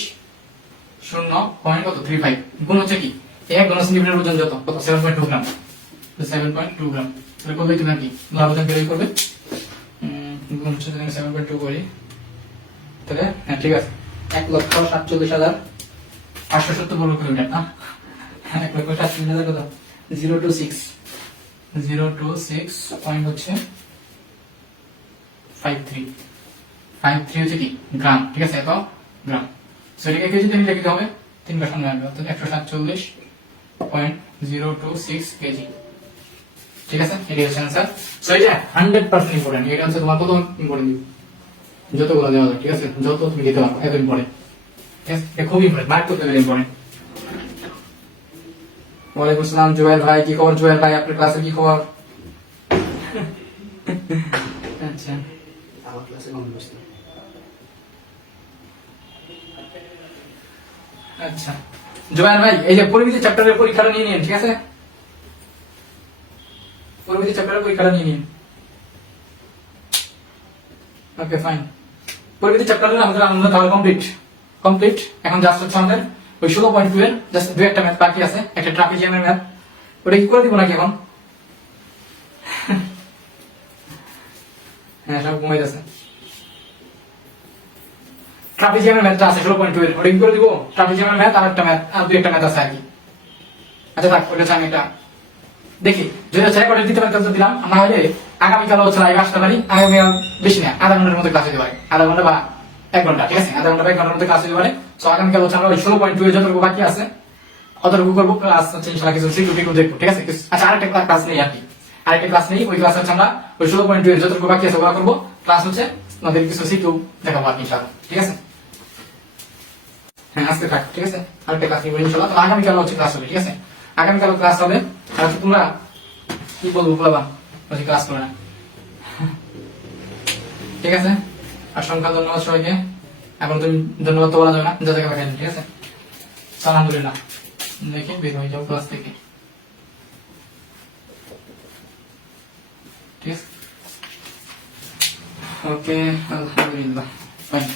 0 কত 35 গুণ হচ্ছে কি এক ঘন সেন্টিমিটার ওজন যত কত 7.2 গ্রাম। তো 7.2 গ্রাম তাহলে করবে তুমি কি ওজন বের করবে গুণ হচ্ছে 7.2 করি তাহলে হ্যাঁ ঠিক আছে 1,47,570 বর্গ কিলোমিটার না 1,47,000 কত 026 পয়েন্ট হচ্ছে 53 হচ্ছে কি গ্রাম, ঠিক আছে এত গ্রাম। সো এটাকে কেজিতে নিলে লিখতে হবে 3 বার সামনে আনবে অর্থাৎ 147.026 কেজি, ঠিক আছে এটাই হচ্ছে आंसर। সো এটা 100% ইম্পর্টেন্ট, এটা হচ্ছে তোমার কত ইম্পর্টেন্ট যতগুলো দেওয়া যায়, ঠিক আছে যত তুমি দিতে পারো এত ইম্পর্টেন্ট, ঠিক আছে এটা খুব ইম্পর্টেন্ট, মার্ক করতে হবে ইম্পর্টেন্ট। ওয়ালাইকুম আসসালাম জুয়েল ভাই, কি খবর জুয়েল ভাই, আপনার ক্লাসে কি খবর? আচ্ছা আমার ক্লাসে কম বসতো। আচ্ছা জুয়েল ভাই এই যে পরিমিতি চ্যাপ্টারের পরীক্ষাটা নিয়ে নিন, ঠিক আছে পরিমিতি চ্যাপ্টারের পরীক্ষাটা নিয়ে নিন। ওকে ফাইন, পরিমিতি চ্যাপ্টারের আমাদের আমরা তাহলে কমপ্লিট। এখন জাস্ট হচ্ছে আমাদের ওই 16.2 এর জাস্ট দুই একটা ম্যাথ বাকি আছে, একটা ট্রাপিজিয়ামের ম্যাথ, ওটা কি করে দিব নাকি এখন? হ্যাঁ সব ঘুমাই যাচ্ছে। ট্রাপিজিয়ামের ম্যাথটা আছে 16.2 এর, ওটা কি করে দিব? ট্রাপিজিয়ামের ম্যাথ আর একটা ম্যাথ আর দুই একটা ম্যাথ আছে আর কি। আচ্ছা থাক ওটা আমি এটা দেখি যদি হচ্ছে রেকর্ডে দিতে পারি তো দিলাম, আমরা হলে আগামীকাল হচ্ছে লাইভ আসতে পারি, আগামীকাল বেশি না আধা ঘন্টার মধ্যে ক্লাস হতে পারে, আধা ঘন্টা বা 1 ঘন্টা, ঠিক আছে আধা ঘন্টা বা 1 ঘন্টার মধ্যে ক্লাস হতে পারে। তো আগামীকাল হচ্ছে আমরা ওই 16.2 এর যতটুকু বাকি আছে অতটুকু করবো, ক্লাস হচ্ছে ইনশাআল্লাহ কিছু সিকিউ টিকিউ দেখবো, ঠিক আছে। আচ্ছা আরেকটা ক্লাস নেই আর কি, আরেকটা ক্লাস নেই, ওই ক্লাস হচ্ছে আমরা ওই 16.2 এর যতটুকু বাকি আছে ওগুলো করবো, ক্লাস হচ্ছে আমাদের কিছু সিকিউ দেখাবো আর কি ইনশাআল্লাহ, ঠিক আছে। হ্যাঁ আজকে থাক, ঠিক আছে আরেকটা ক্লাস নিবো ইনশাআল্লাহ। তো আগামীকাল হচ্ছে ক্লাস হবে, ঠিক আছে আগামীকাল ক্লাস হবে। আর তোমরা কি বলবো বলবা বলছি ক্লাস করে না, ঠিক আছে। আর সংখ্যা ধন্যবাদ সবাইকে, এখন তুমি ধন্যবাদ তো বলা যাবে না, যা জায়গা দেখাই, ঠিক আছে আলহামদুলিল্লাহ দেখে বের হয়ে যাও ক্লাস থেকে, ঠিক আছে ওকে আলহামদুলিল্লাহ ফাইন।